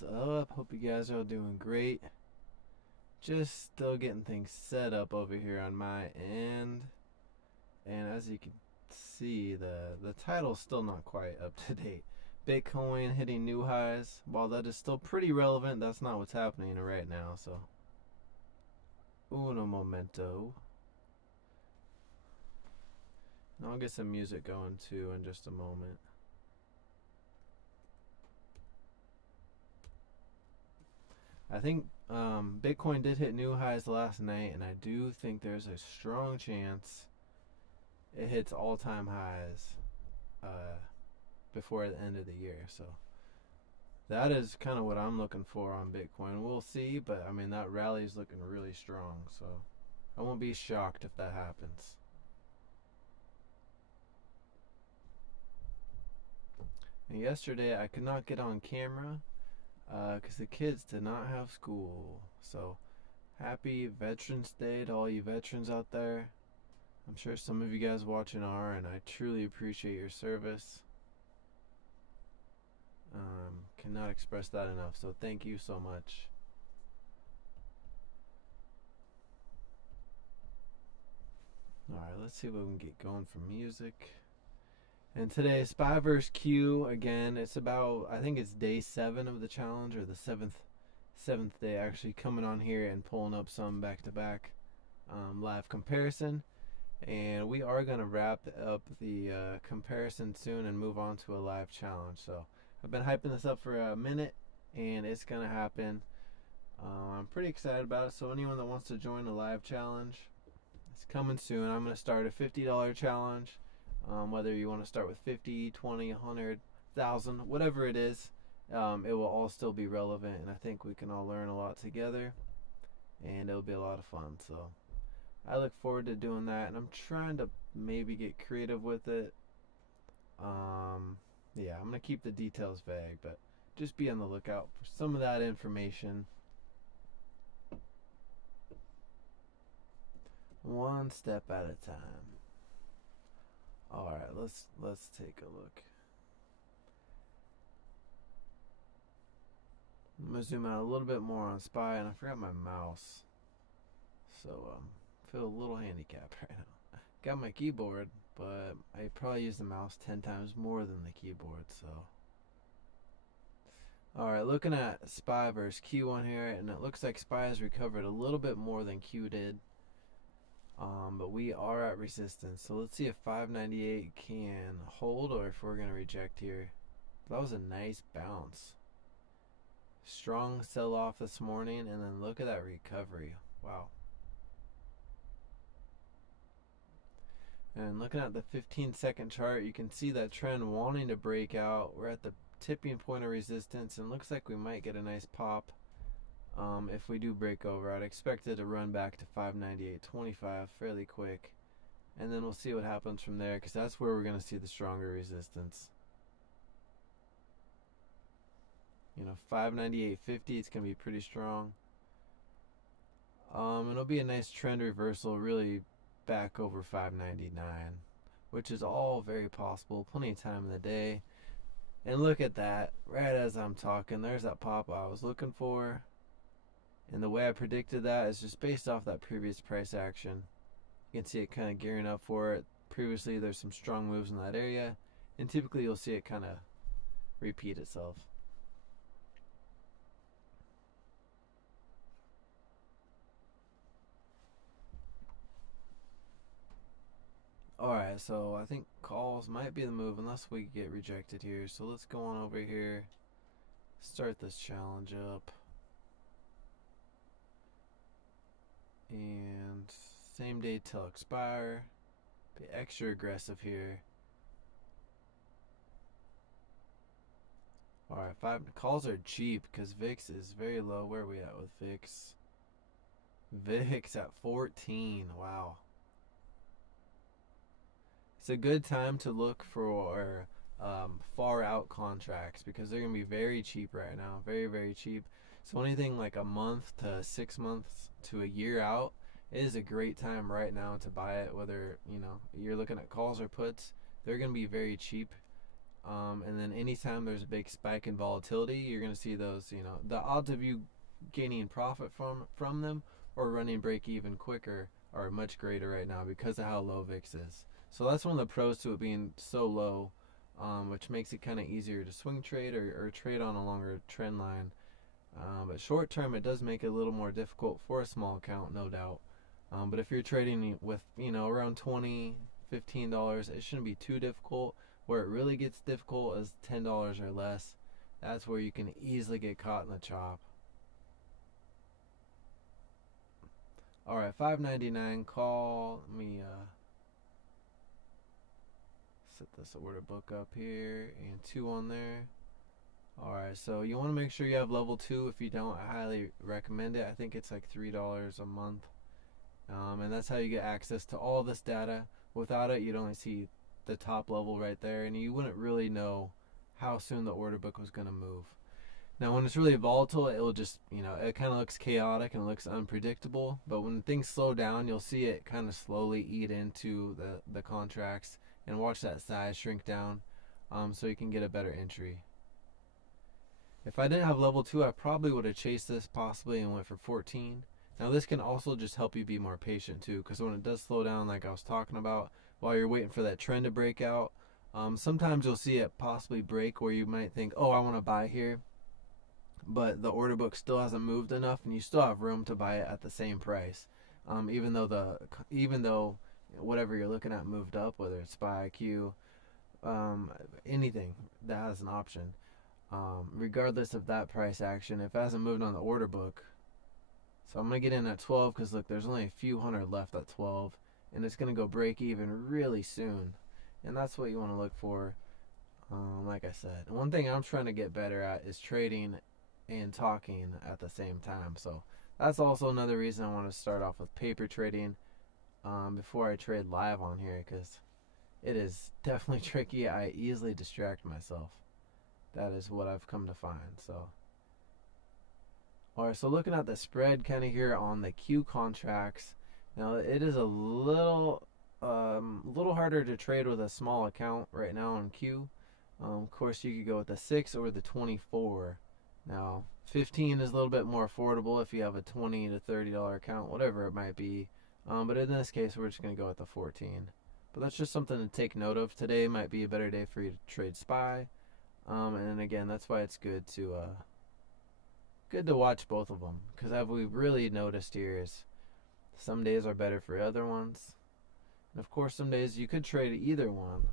What's up? Hope you guys are all doing great. Just still getting things set up over here on my end. And as you can see, the title's still not quite up to date. Bitcoin hitting new highs. While that is still pretty relevant, that's not what's happening right now. So, uno momento. And I'll get some music going too in just a moment. I think Bitcoin did hit new highs last night, and I do think there's a strong chance it hits all-time highs uh, before the end of the year. So that is kind of what I'm looking for on Bitcoin. We'll see, but I mean that rally is looking really strong, so I won't be shocked if that happens. And yesterday I could not get on camera because the kids did not have school. So happy Veterans Day to all you veterans out there. I'm sure some of you guys watching are, and I truly appreciate your service. Cannot express that enough, so thank you so much. Alright, let's see what we can get going for music. And today, Spy vs. Q, again, it's about, I think it's day 7 of the challenge, or the seventh day, actually coming on here and pulling up some back-to-back live comparison. And we are going to wrap up the comparison soon and move on to a live challenge. So I've been hyping this up for a minute, and it's going to happen. I'm pretty excited about it. So anyone that wants to join a live challenge, it's coming soon. I'm going to start a $50 challenge. Whether you want to start with 50, 20, 100, 1,000, whatever it is, it will all still be relevant. And I think we can all learn a lot together, and it'll be a lot of fun. So I look forward to doing that, and I'm trying to maybe get creative with it. Yeah, I'm going to keep the details vague, but just be on the lookout for some of that information. One step at a time. Alright, let's take a look. I'm going to zoom out a little bit more on Spy, and I forgot my mouse. So, feel a little handicapped right now. Got my keyboard, but I probably use the mouse 10 times more than the keyboard, so. Alright, looking at Spy versus Q1 here, and it looks like Spy has recovered a little bit more than Q did. But we are at resistance, so let's see if 598 can hold or if we're going to reject here. That was a nice bounce. Strong sell-off this morning, and then look at that recovery. Wow. And looking at the 15-second chart, you can see that trend wanting to break out. We're at the tipping point of resistance, and looks like we might get a nice pop if we do break over. I'd expect it to run back to 598.25 fairly quick, and then we'll see what happens from there, because that's where we're going to see the stronger resistance. You know, 598.50, it's going to be pretty strong. It'll be a nice trend reversal, really back over 599, which is all very possible. Plenty of time in the day. And look at that, right as I'm talking, there's that pop I was looking for. And the way I predicted that is just based off that previous price action. You can see it kind of gearing up for it. Previously, there's some strong moves in that area, and typically you'll see it kind of repeat itself. Alright, so I think calls might be the move unless we get rejected here. So let's go on over here, start this challenge up. And same day till expire. Be extra aggressive here. Alright, 5 calls are cheap because VIX is very low. Where are we at with VIX? VIX at 14. Wow. It's a good time to look for far out contracts because they're going to be very cheap right now. Very, very cheap. So anything like a month to 6 months to a year out, it is a great time right now to buy it. Whether, you know, you're looking at calls or puts, they're going to be very cheap. And then anytime there's a big spike in volatility, you're going to see those, the odds of you gaining profit from them or running break even quicker are much greater right now because of how low VIX is. So that's one of the pros to it being so low, which makes it kind of easier to swing trade or trade on a longer trend line. But short term, it does make it a little more difficult for a small account, no doubt. But if you're trading with, around $20, $15, it shouldn't be too difficult. Where it really gets difficult is $10 or less. That's where you can easily get caught in the chop. All right, $5.99 call. Let me set this order book up here and 2 on there. All right, so you want to make sure you have level 2. If you don't, I highly recommend it. I think it's like $3 a month. And that's how you get access to all this data. Without it, you'd only see the top level right there, and you wouldn't really know how soon the order book was going to move. Now, when it's really volatile, it'll just, it kind of looks chaotic and looks unpredictable. But when things slow down, you'll see it kind of slowly eat into the contracts and watch that size shrink down, so you can get a better entry. If I didn't have level 2, I probably would have chased this possibly and went for 14. Now, this can also just help you be more patient too, because when it does slow down, like I was talking about, while you're waiting for that trend to break out, sometimes you'll see it possibly break where you might think, oh, I want to buy here, but the order book still hasn't moved enough, and you still have room to buy it at the same price, even though whatever you're looking at moved up, whether it's SPY, Q, anything that has an option, regardless of that price action, if it hasn't moved on the order book. So I'm going to get in at 12 because look, there's only a few hundred left at 12, and it's going to go break even really soon, and that's what you want to look for. Like I said, one thing I'm trying to get better at is trading and talking at the same time. So that's also another reason I want to start off with paper trading before I trade live on here, because it is definitely tricky. I easily distract myself. That is what I've come to find. So alright, so looking at the spread kind of here on the Q contracts. Now it is a little harder to trade with a small account right now on Q. Of course, you could go with the 6 or the 24. Now 15 is a little bit more affordable if you have a $20 to $30 account, whatever it might be. But in this case, we're just going to go with the 14. But that's just something to take note of. Today might be a better day for you to trade SPY. And again, that's why it's good to watch both of them, because as we've really noticed here is some days are better for other ones, and of course some days you could trade either one,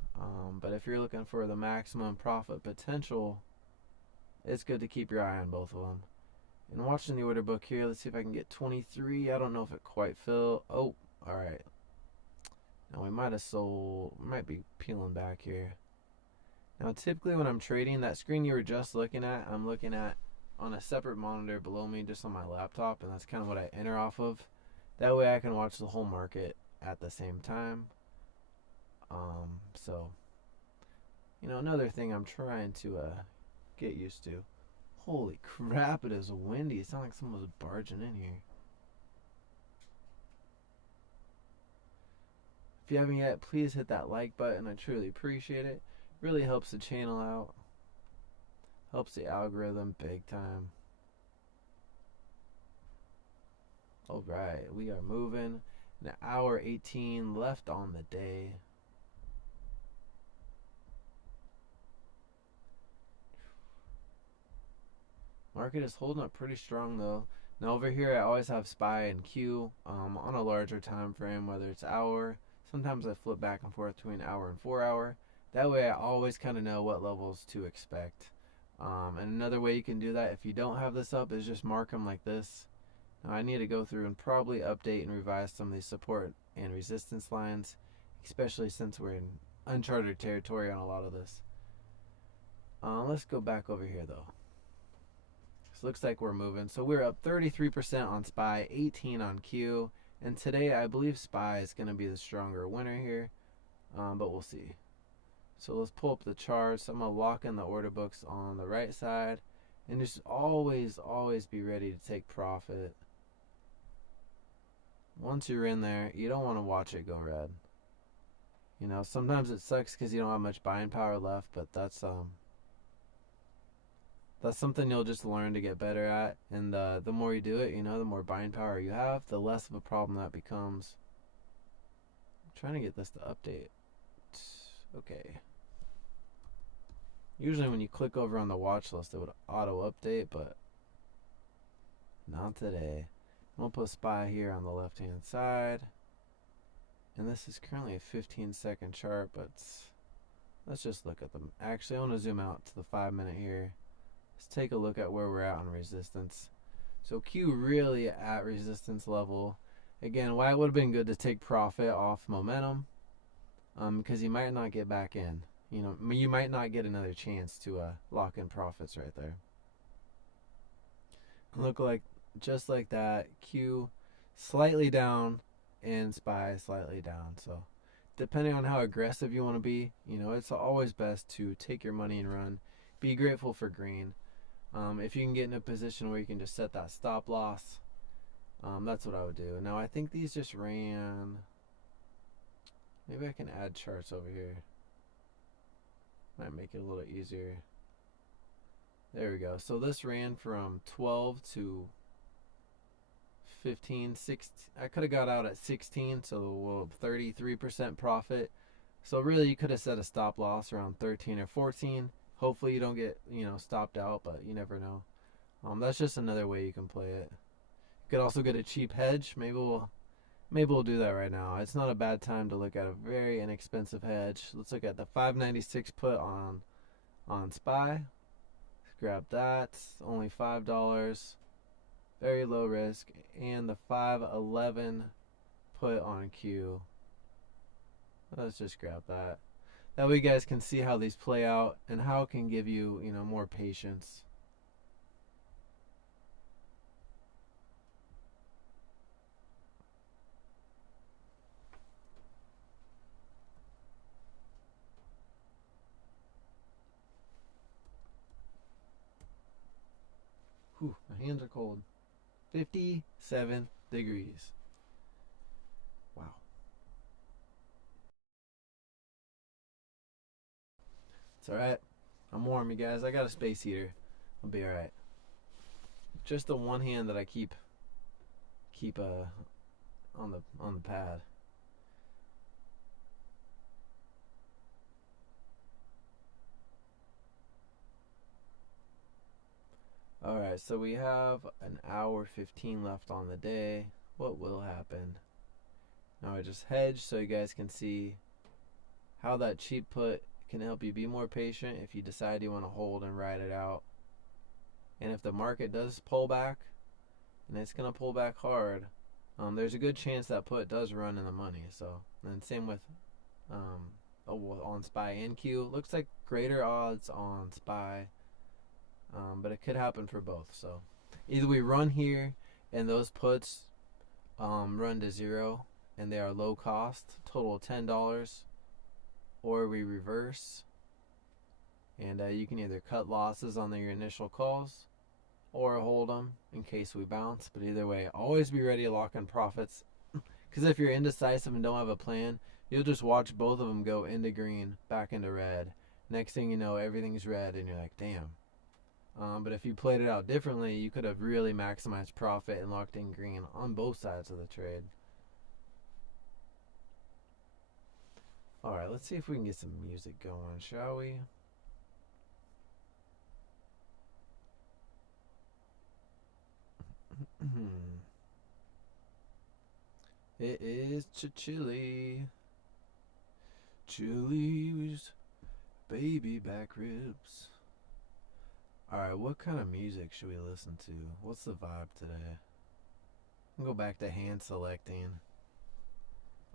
but if you're looking for the maximum profit potential, it's good to keep your eye on both of them. And watching the order book here, let's see if I can get 23. I don't know if it quite filled. Oh, alright. Now we might have sold, might be peeling back here. Now typically when I'm trading, that screen you were just looking at, I'm looking at on a separate monitor below me just on my laptop, and that's kind of what I enter off of. That way I can watch the whole market at the same time. So another thing I'm trying to get used to. Holy crap, it is windy. It sounds like someone was barging in here. If you haven't yet, please hit that like button. I truly appreciate it. Really helps the channel out. Helps the algorithm big time. Alright, we are moving. An hour 18 left on the day. Market is holding up pretty strong though. Now over here I always have SPY and Q on a larger time frame, whether it's hour. Sometimes I flip back and forth between hour and 4 hour. That way I always kind of know what levels to expect. And another way you can do that if you don't have this up is just mark them like this. Now I need to go through and probably update and revise some of these support and resistance lines, especially since we're in uncharted territory on a lot of this. Let's go back over here though. So looks like we're moving. So we're up 33% on SPY, 18 on Q, and today I believe SPY is going to be the stronger winner here, but we'll see. So let's pull up the charts. I'm going to lock in the order books on the right side, and just always be ready to take profit. Once you're in there, you don't want to watch it go red. You know, sometimes it sucks because you don't have much buying power left, but that's something you'll just learn to get better at. And the more you do it, you know, the more buying power you have, the less of a problem that becomes. I'm trying to get this to update. Okay. Usually when you click over on the watch list, it would auto update, but not today. We'll put SPY here on the left hand side. And this is currently a 15-second chart, but let's just look at them. Actually, I want to zoom out to the 5-minute here. Let's take a look at where we're at on resistance. So Q really at resistance level. Again, why it would have been good to take profit off momentum, because you might not get back in. You know, you might not get another chance to lock in profits right there. Look like just like that. Q slightly down and SPY slightly down. So depending on how aggressive you want to be, you know, it's always best to take your money and run. Be grateful for green. If you can get in a position where you can just set that stop loss, that's what I would do. Now I think these just ran. Maybe I can add charts over here. Might make it a little easier. There we go. So this ran from 12 to 15, 16. I could have got out at 16, so 33% profit. So really, you could have set a stop loss around 13 or 14. Hopefully, you don't get stopped out, but you never know. That's just another way you can play it. You could also get a cheap hedge. Maybe we'll do that right now. It's not a bad time to look at a very inexpensive hedge. Let's look at the 596 put on SPY. Let's grab that. Only $5. Very low risk. And the 511 put on Q. Let's just grab that. That way you guys can see how these play out and how it can give you, more patience. Whew, my hands are cold. 57 degrees. Wow. It's alright. I'm warm, you guys. I got a space heater. I'll be alright. Just the one hand that I keep on the pad. Alright, so we have an hour 15 left on the day. What will happen? Now I just hedge so you guys can see how that cheap put can help you be more patient if you decide you want to hold and ride it out. And if the market does pull back, and it's going to pull back hard, there's a good chance that put does run in the money. So, and same with on SPY and Q. Looks like greater odds on SPY, but it could happen for both. So either we run here and those puts run to zero and they are low cost, total of $10, or we reverse and you can either cut losses on your initial calls or hold them in case we bounce. But either way, always be ready to lock in profits, because if you're indecisive and don't have a plan, you'll just watch both of them go into green, back into red. Next thing you know, everything's red and you're like, damn. But if you played it out differently, you could have really maximized profit and locked in green on both sides of the trade. Alright, let's see if we can get some music going, shall we? It is chili. Chili's baby back ribs. Alright, what kind of music should we listen to? What's the vibe today? I'll go back to hand selecting.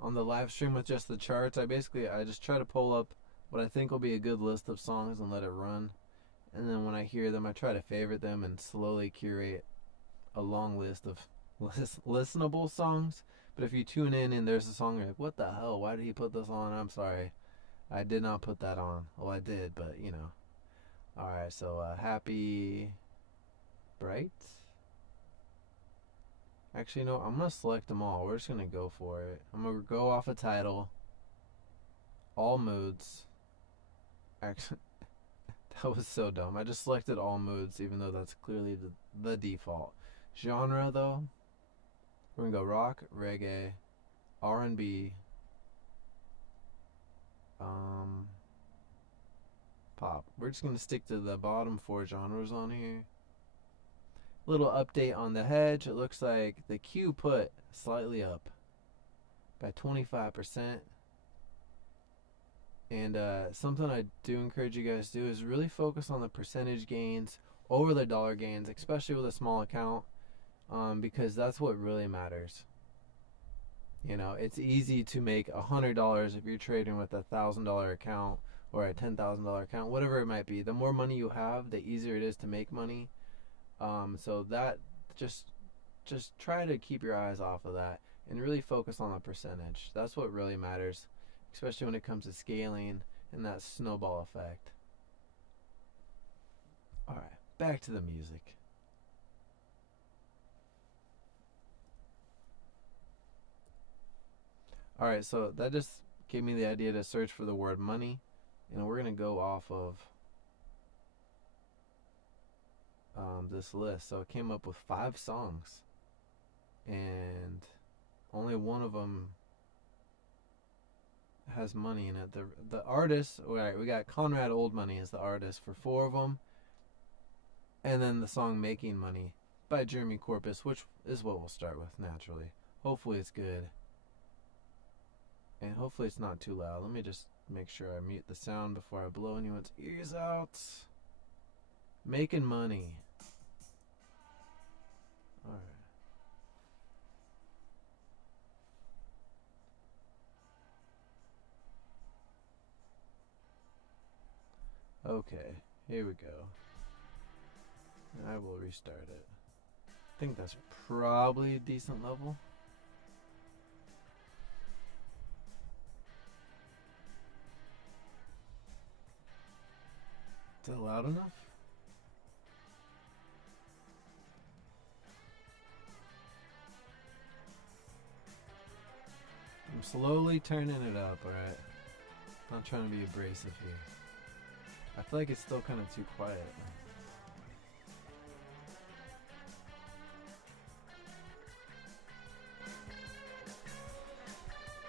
On the live stream with just the charts, I just try to pull up what I think will be a good list of songs and let it run. And then when I hear them, I try to favorite them and slowly curate a long list of listenable songs. But if you tune in and there's a song you're like, what the hell? Why did he put this on? I'm sorry. I did not put that on. Well, I did, but Alright, so Happy Bright. Actually, no, I'm going to select them all. We're just going to go for it. I'm going to go off a title. all modes. Actually, that was so dumb. I just selected all modes, even though that's clearly the default. Genre, though, we're gonna go rock, reggae, R&B, pop. We're just gonna stick to the bottom 4 genres on here. Little update on the hedge. It looks like the Q put slightly up by 25%. And something I do encourage you guys to do is really focus on the percentage gains over the dollar gains, especially with a small account, because that's what really matters. You know, it's easy to make $100 if you're trading with $1,000 account or a $10,000 account, whatever it might be. The more money you have, the easier it is to make money. So that just try to keep your eyes off of that and really focus on the percentage. That's what really matters, especially when it comes to scaling and that snowball effect. All right, back to the music. All right, so that just gave me the idea to search for the word money, and we're gonna go off of this list. So it came up with 5 songs, and only one of them has money in it. The artist, all right, we got Conrad Old Money as the artist for 4 of them, and then the song Making Money by Jeremy Corpus, which is what we'll start with naturally. Hopefully it's good, and hopefully it's not too loud. Let me just make sure I mute the sound before I blow anyone's ears out. Making Money. All right. Okay, here we go. I will restart it. I think that's probably a decent level. Is that loud enough? I'm slowly turning it up, alright? Not trying to be abrasive here. I feel like it's still kind of too quiet.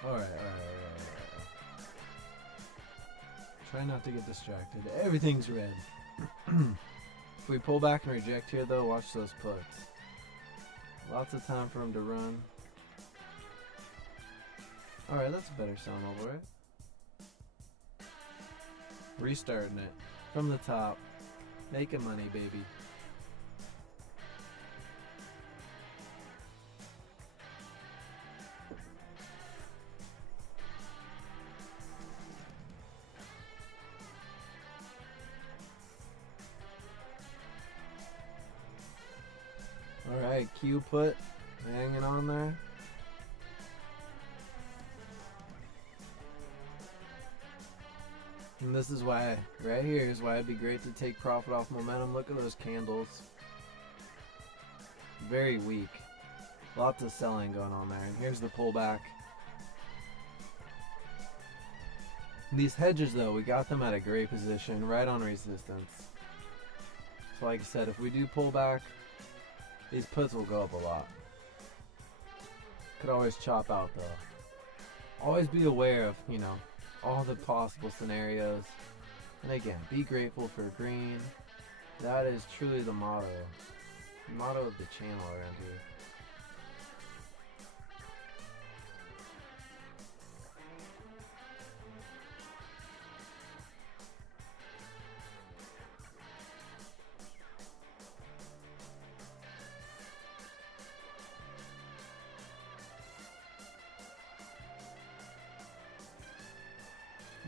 Alright. Try not to get distracted. Everything's red. If we pull back and reject here, though, watch those puts. Lots of time for them to run. Alright, that's a better sound level, right? Restarting it from the top. Making money, baby. Alright, Q put hanging on there. And this is why, right here is why it'd be great to take profit off momentum. Look at those candles. Very weak. Lots of selling going on there. And here's the pullback. And these hedges, though, we got them at a great position, right on resistance. So like I said, if we do pull back, these puts will go up a lot. Could always chop out, though. Always be aware of, you know, all the possible scenarios. And again, be grateful for green. That is truly the motto of the channel around here.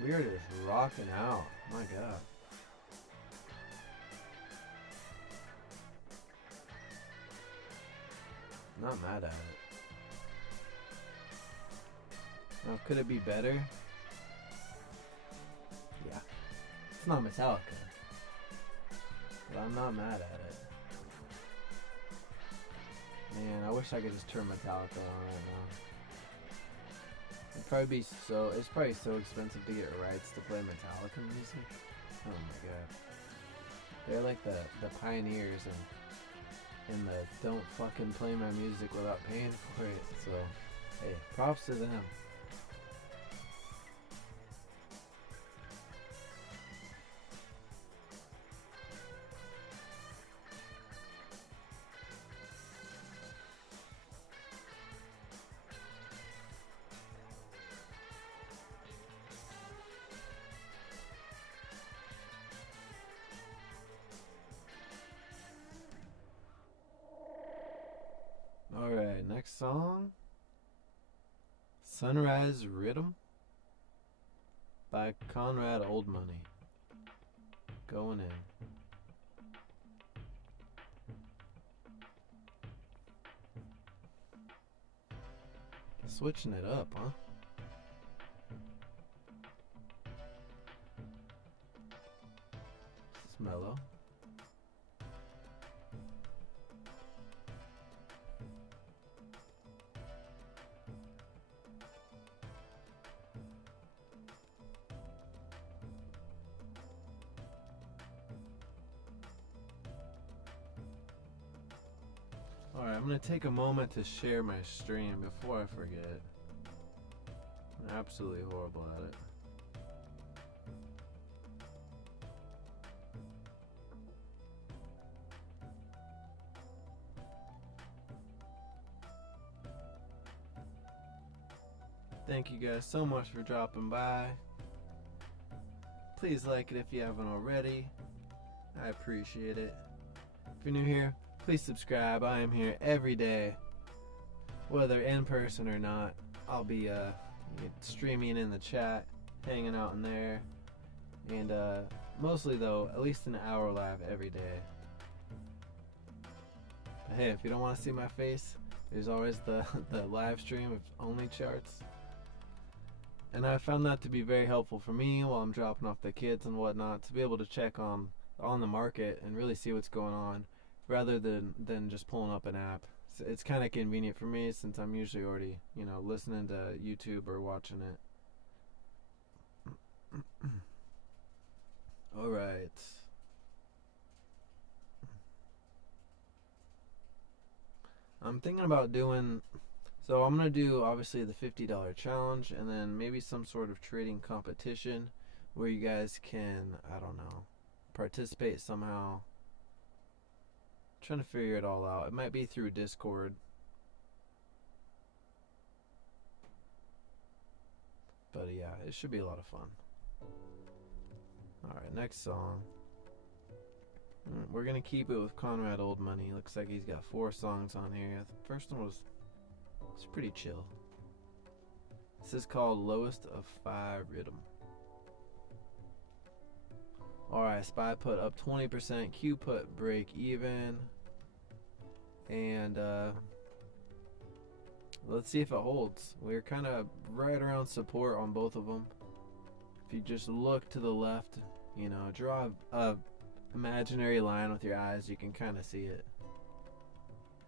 We are just rocking out. My God. Not mad at it. Now, could it be better? Yeah. It's not Metallica. But I'm not mad at it. Man, I wish I could just turn Metallica on right now. It's probably so expensive to get rights to play Metallica music. Oh my god. They're like the pioneers and the don't fucking play my music without paying for it. So hey, props to them. Alright, next song, Sunrise Rhythm by Conrad Old Money. Going in. Switching it up, huh? This is mellow. Alright, I'm going to take a moment to share my stream before I forget. I'm absolutely horrible at it. Thank you guys so much for dropping by. Please like it if you haven't already. I appreciate it. If you're new here, please subscribe. I am here every day, whether in person or not. I'll be streaming in the chat, hanging out in there, and mostly though, at least an hour live every day. But hey, if you don't want to see my face, there's always the live stream of only charts. And I found that to be very helpful for me while I'm dropping off the kids and whatnot, to be able to check on the market and really see what's going on, rather than just pulling up an app. It's kind of convenient for me since I'm usually already, listening to YouTube or watching it. All right. I'm thinking about doing, so I'm going to do obviously the $50 challenge and then maybe some sort of trading competition where you guys can, I don't know, participate somehow. Trying to figure it all out. It might be through Discord. But yeah, it should be a lot of fun. Alright, next song. We're going to keep it with Conrad Old Money. Looks like he's got 4 songs on here. The first one was pretty chill. This is called Lowest of 5 Rhythm. Alright, Spy put up 20%. Q put break even. And let's see if it holds. We're kind of right around support on both of them. If you just look to the left, draw a imaginary line with your eyes, you can kind of see it.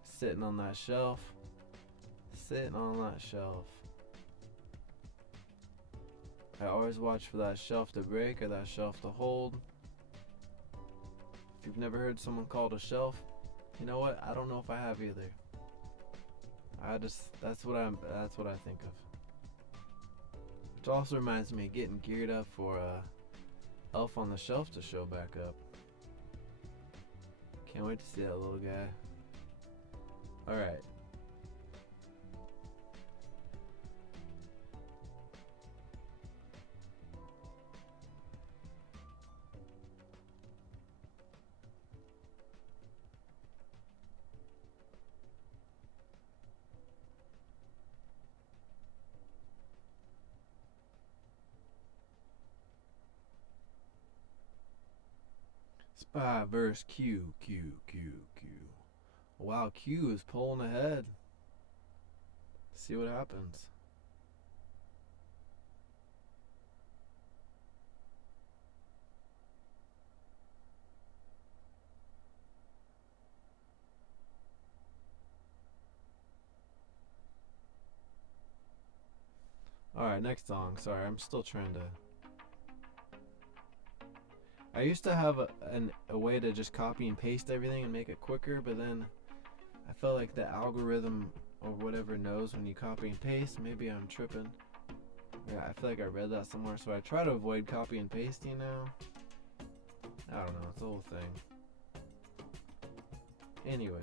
Sitting on that shelf. Sitting on that shelf. I always watch for that shelf to break or that shelf to hold. If you've never heard someone called a shelf, you know what? I don't know if I have either. That's what I think of. Which also reminds me of getting geared up for Elf on the Shelf to show back up. Can't wait to see that little guy. Alright. Spy versus Q. Wow, Q is pulling ahead. See what happens. Alright, next song. Sorry, I'm still trying to. I used to have a way to just copy and paste everything and make it quicker, but then I felt like the algorithm or whatever knows when you copy and paste. Maybe I'm tripping. Yeah, I feel like I read that somewhere, so I try to avoid copy and pasting now. I don't know, it's the whole thing. Anyways.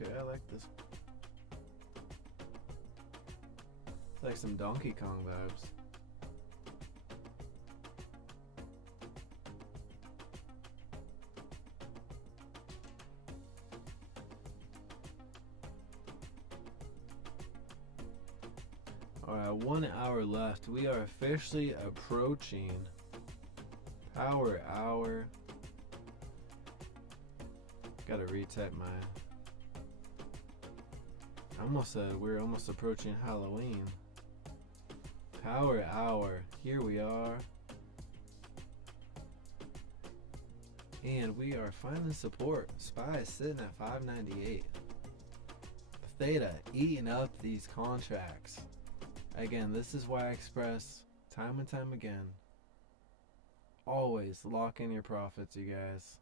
Okay, I like this. It's like some Donkey Kong vibes. Alright, 1 hour left. We are officially approaching Power Hour. Gotta retype my. I almost said we're almost approaching Halloween. Power Hour. Here we are. And we are finding support. SPY is sitting at 598. Theta eating up these contracts. Again, this is why I express time and time again. Always lock in your profits, you guys.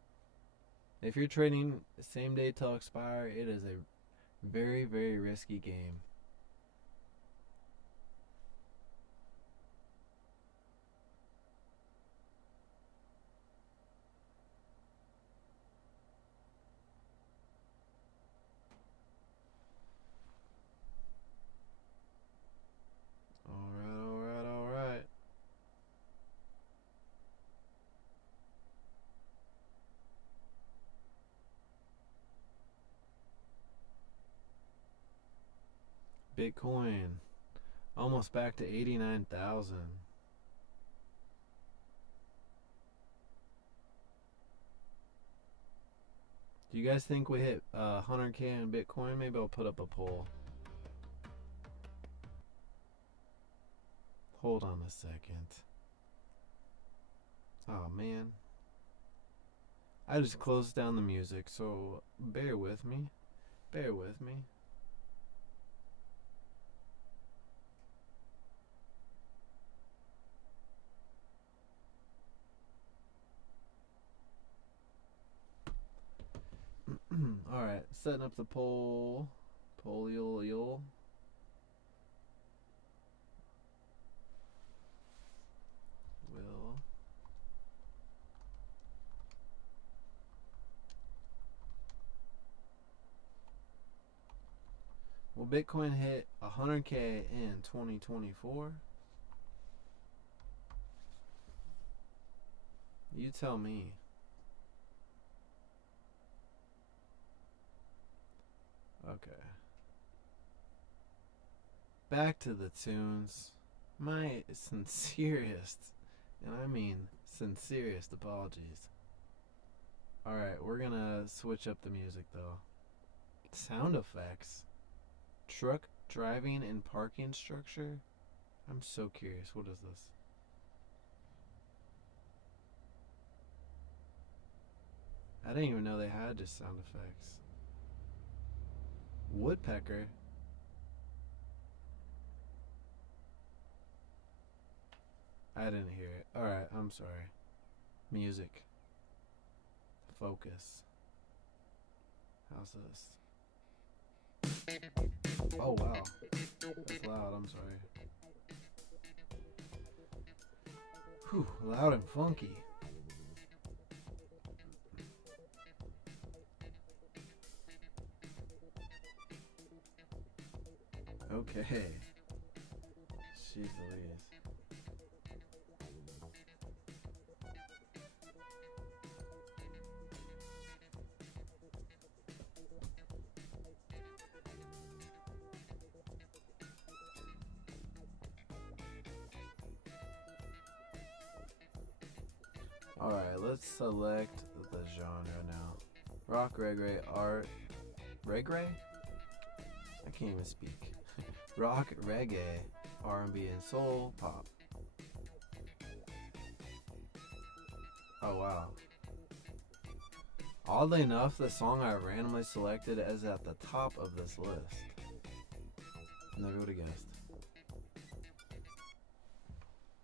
If you're trading same day till expire, it is a very, very risky game. Alright. Bitcoin almost back to 89,000. Do you guys think we hit 100K in Bitcoin? Maybe I'll put up a poll. Hold on a second. Oh man. I just closed down the music, so bear with me. Bear with me. Alright, setting up the poll. Poll. Will Bitcoin hit 100K in 2024? You tell me. Okay. Back to the tunes. My sincerest, and I mean sincerest apologies. Alright, we're gonna switch up the music though. Sound effects. Truck driving and parking structure? I'm so curious. What is this? I didn't even know they had just sound effects. Woodpecker? I didn't hear it. Alright, I'm sorry. Music. Focus. How's this? Oh wow. That's loud, I'm sorry. Whew, loud and funky. Okay. Jeez Louise. Alright, let's select the genre now. Rock, reggae, art. Reggae? I can't even speak. Rock, reggae, R&B, and soul, pop. Oh wow. Oddly enough, the song I randomly selected is at the top of this list. Never would have guessed.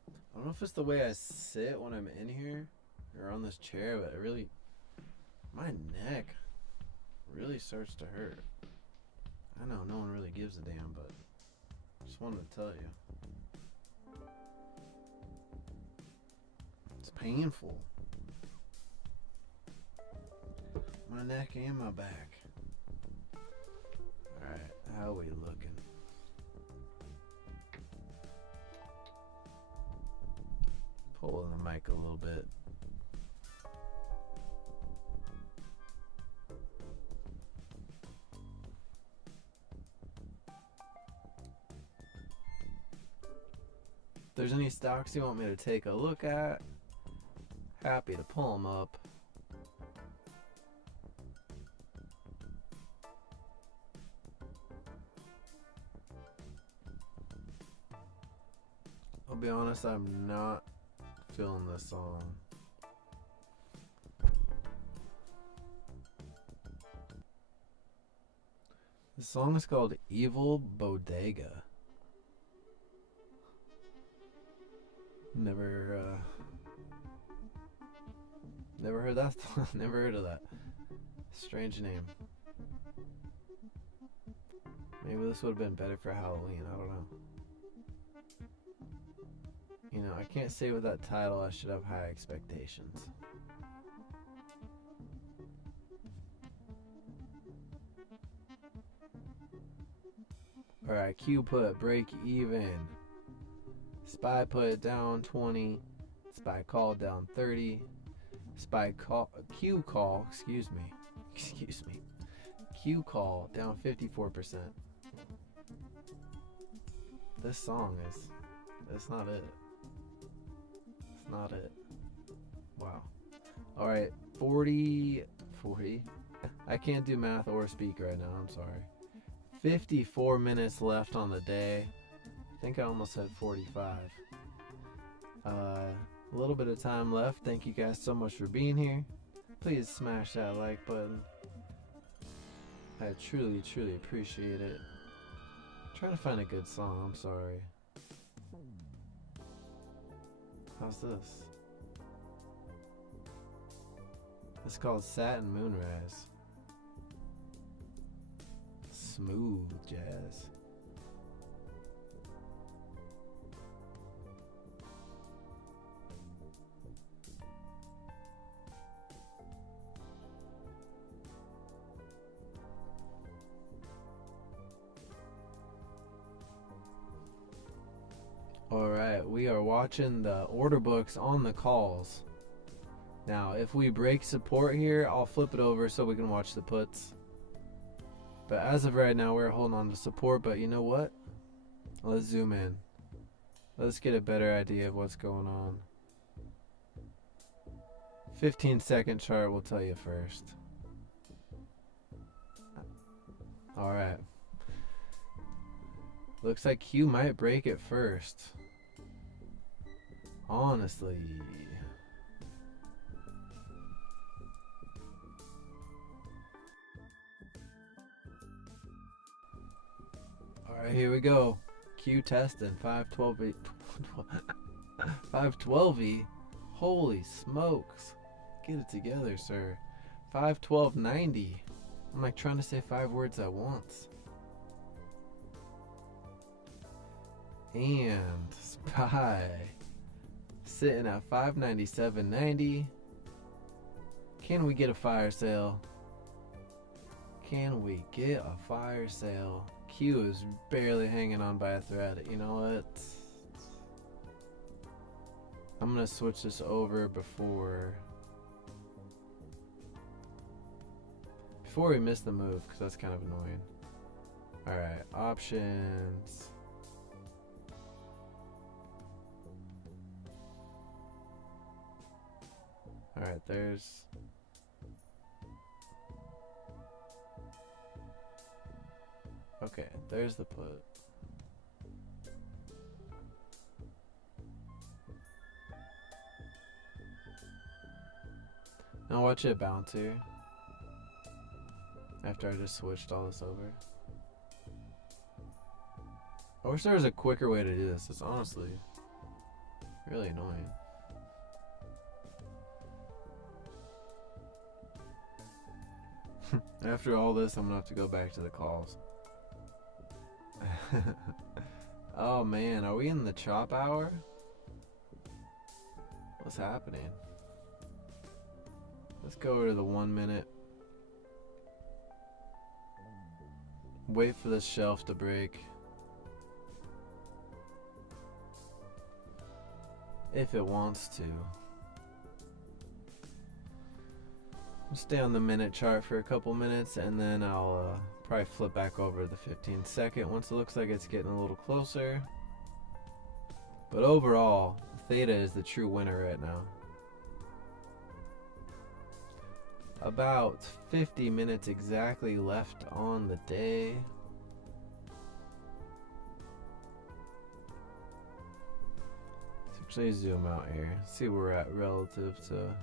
I don't know if it's the way I sit when I'm in here or on this chair, but it really, my neck really starts to hurt. I know no one really gives a damn, but just wanted to tell you. It's painful. My neck and my back. Alright, how are we looking? Pulling the mic a little bit. If there's any stocks you want me to take a look at, happy to pull them up. I'll be honest, I'm not feeling this song. The song is called Evil Bodega. Never heard that. Never heard of that. Strange name. Maybe this would have been better for Halloween. I don't know. You know, I can't say with that title I should have high expectations. Alright, Q put break even. Spy put down 20. Spy call down 30. Spy call, Q call, excuse me. Q call down 54%. This song is, that's not it. It's not it. Wow. Alright, 40. I can't do math or speak right now, I'm sorry. 54 minutes left on the day. I think I almost said 45. A little bit of time left. Thank you guys so much for being here. Please smash that like button. I truly, truly appreciate it. I'm trying to find a good song, I'm sorry. How's this? It's called Satin Moonrise. Smooth jazz. Alright, we are watching the order books on the calls. Now, if we break support here, I'll flip it over so we can watch the puts. But as of right now, we're holding on to support. But you know what? Let's zoom in. Let's get a better idea of what's going on. 15-second chart will tell you first. Alright. Looks like Q might break it first. Honestly. Alright, here we go. Q testing. 512E. 512E. Holy smokes. Get it together, sir. 512.90. I'm like trying to say 5 words at once. And SPY sitting at 597.90. Can we get a fire sale? Can we get a fire sale? Q is barely hanging on by a thread. You know what? I'm gonna switch this over before we miss the move, because that's kind of annoying. Alright, options. Alright, there's Okay, there's the put. Now watch it bounce here. After I just switched all this over. I wish there was a quicker way to do this. It's honestly really annoying. After all this, I'm gonna have to go back to the calls. Oh man, are we in the chop hour? What's happening? Let's go over to the 1 minute. Wait for this shelf to break. If it wants to. I'll stay on the minute chart for a couple minutes and then I'll probably flip back over to the 15-second once it looks like it's getting a little closer. But overall, Theta is the true winner right now. About 50 minutes exactly left on the day. Let's actually zoom out here, see where we're at relative to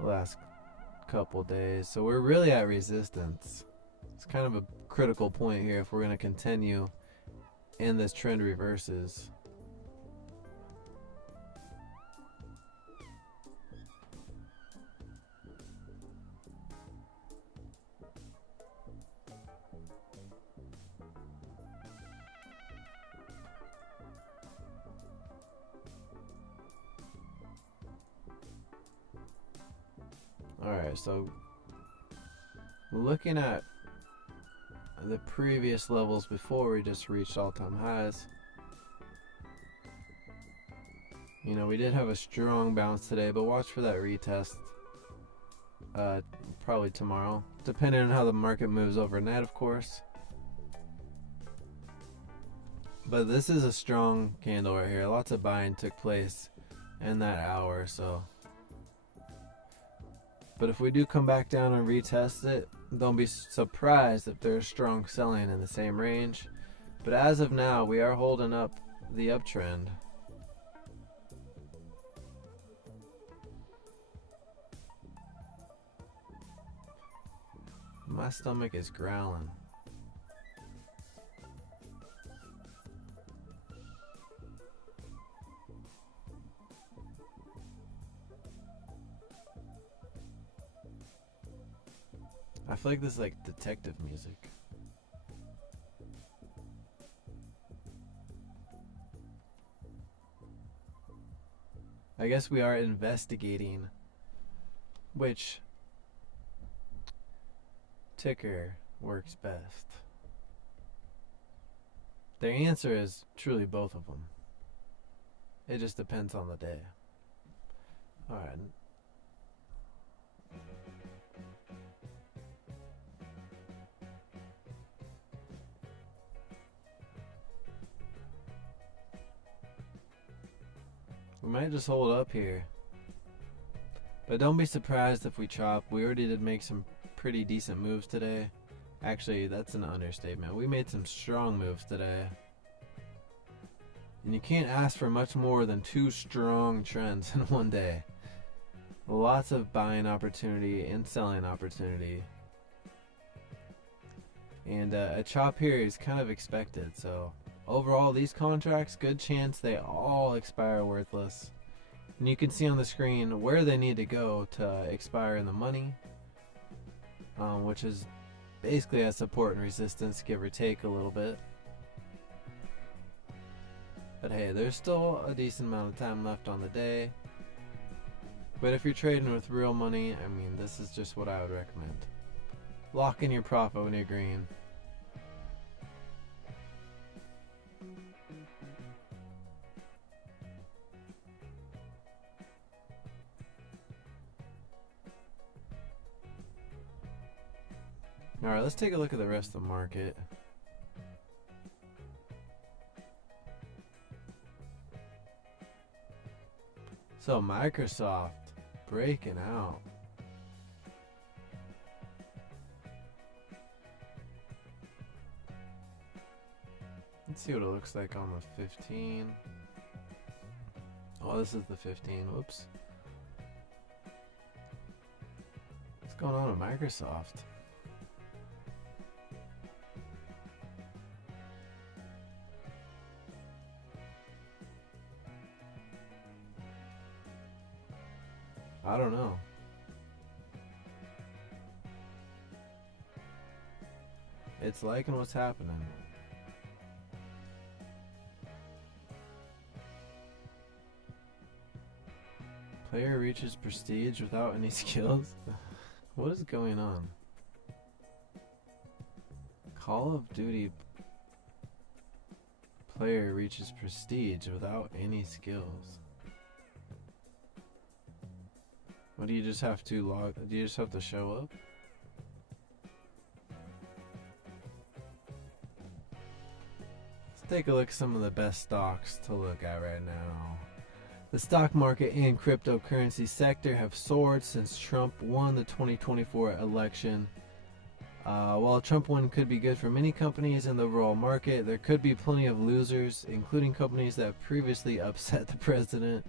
the last couple days. So we're really at resistance. It's kind of a critical point here if we're going to continue and this trend reverses. Alright, so looking at the previous levels before we just reached all-time highs, you know, we did have a strong bounce today, but watch for that retest probably tomorrow, depending on how the market moves overnight, of course. But this is a strong candle right here. Lots of buying took place in that hour, so. But if we do come back down and retest it, don't be surprised if there's strong selling in the same range. But as of now, we are holding up the uptrend. My stomach is growling. I feel like this is like detective music. I guess we are investigating which ticker works best. The answer is truly both of them. It just depends on the day. Alright. We might just hold up here. But don't be surprised if we chop. We already did make some pretty decent moves today. Actually, that's an understatement. We made some strong moves today. And you can't ask for much more than 2 strong trends in one day. Lots of buying opportunity and selling opportunity. And a chop here is kind of expected, so overall, these contracts, good chance they all expire worthless. And you can see on the screen where they need to go to expire in the money, which is basically at support and resistance, give or take a little bit. But hey, there's still a decent amount of time left on the day. But if you're trading with real money, I mean, this is just what I would recommend. Lock in your profit when you're green. Alright, let's take a look at the rest of the market. So Microsoft breaking out. Let's see what it looks like on the 15. Oh, this is the 15. Whoops. What's going on with Microsoft? I don't know. It's liking what's happening. Player reaches prestige without any skills? What is going on? Call of Duty player reaches prestige without any skills. What do you just have to log? Do you just have to show up? Let's take a look at some of the best stocks to look at right now. The stock market and cryptocurrency sector have soared since Trump won the 2024 election. While Trump win could be good for many companies in the overall market, there could be plenty of losers, including companies that previously upset the president.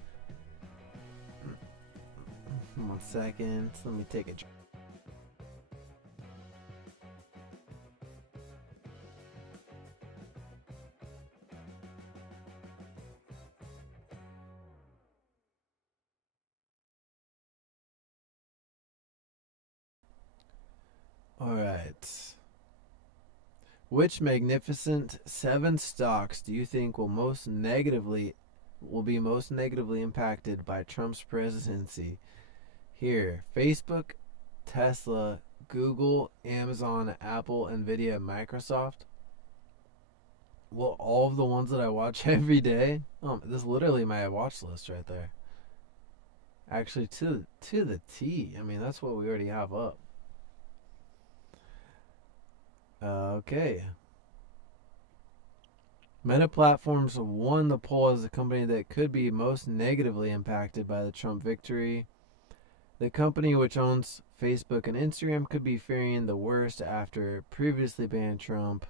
1 second, let me take a drink. Alright. Which magnificent 7 stocks do you think will be most negatively impacted by Trump's presidency? Here, Facebook, Tesla, Google, Amazon, Apple, Nvidia, Microsoft. Well, all of the ones that I watch every day. This is literally my watch list right there. Actually, to the T. I mean, that's what we already have up. Okay. Meta Platforms won the poll as the company that could be most negatively impacted by the Trump victory. The company, which owns Facebook and Instagram, could be fearing the worst after previously banned Trump.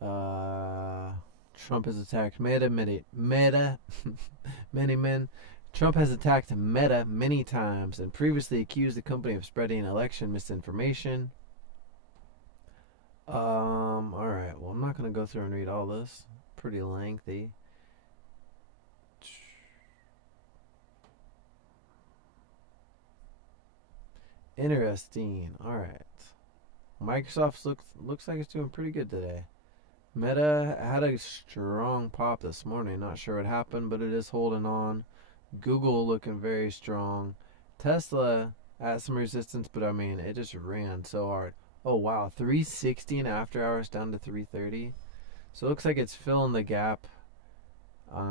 Trump has attacked Meta. Trump has attacked Meta many times and previously accused the company of spreading election misinformation. Alright, well, I'm not going to go through and read all this. Pretty lengthy. Interesting. Alright. Microsoft looks like it's doing pretty good today. Meta had a strong pop this morning. Not sure what happened, but it is holding on. Google looking very strong. Tesla had some resistance, but I mean, it just ran so hard. Oh wow, 360 in after hours down to 330. So it looks like it's filling the gap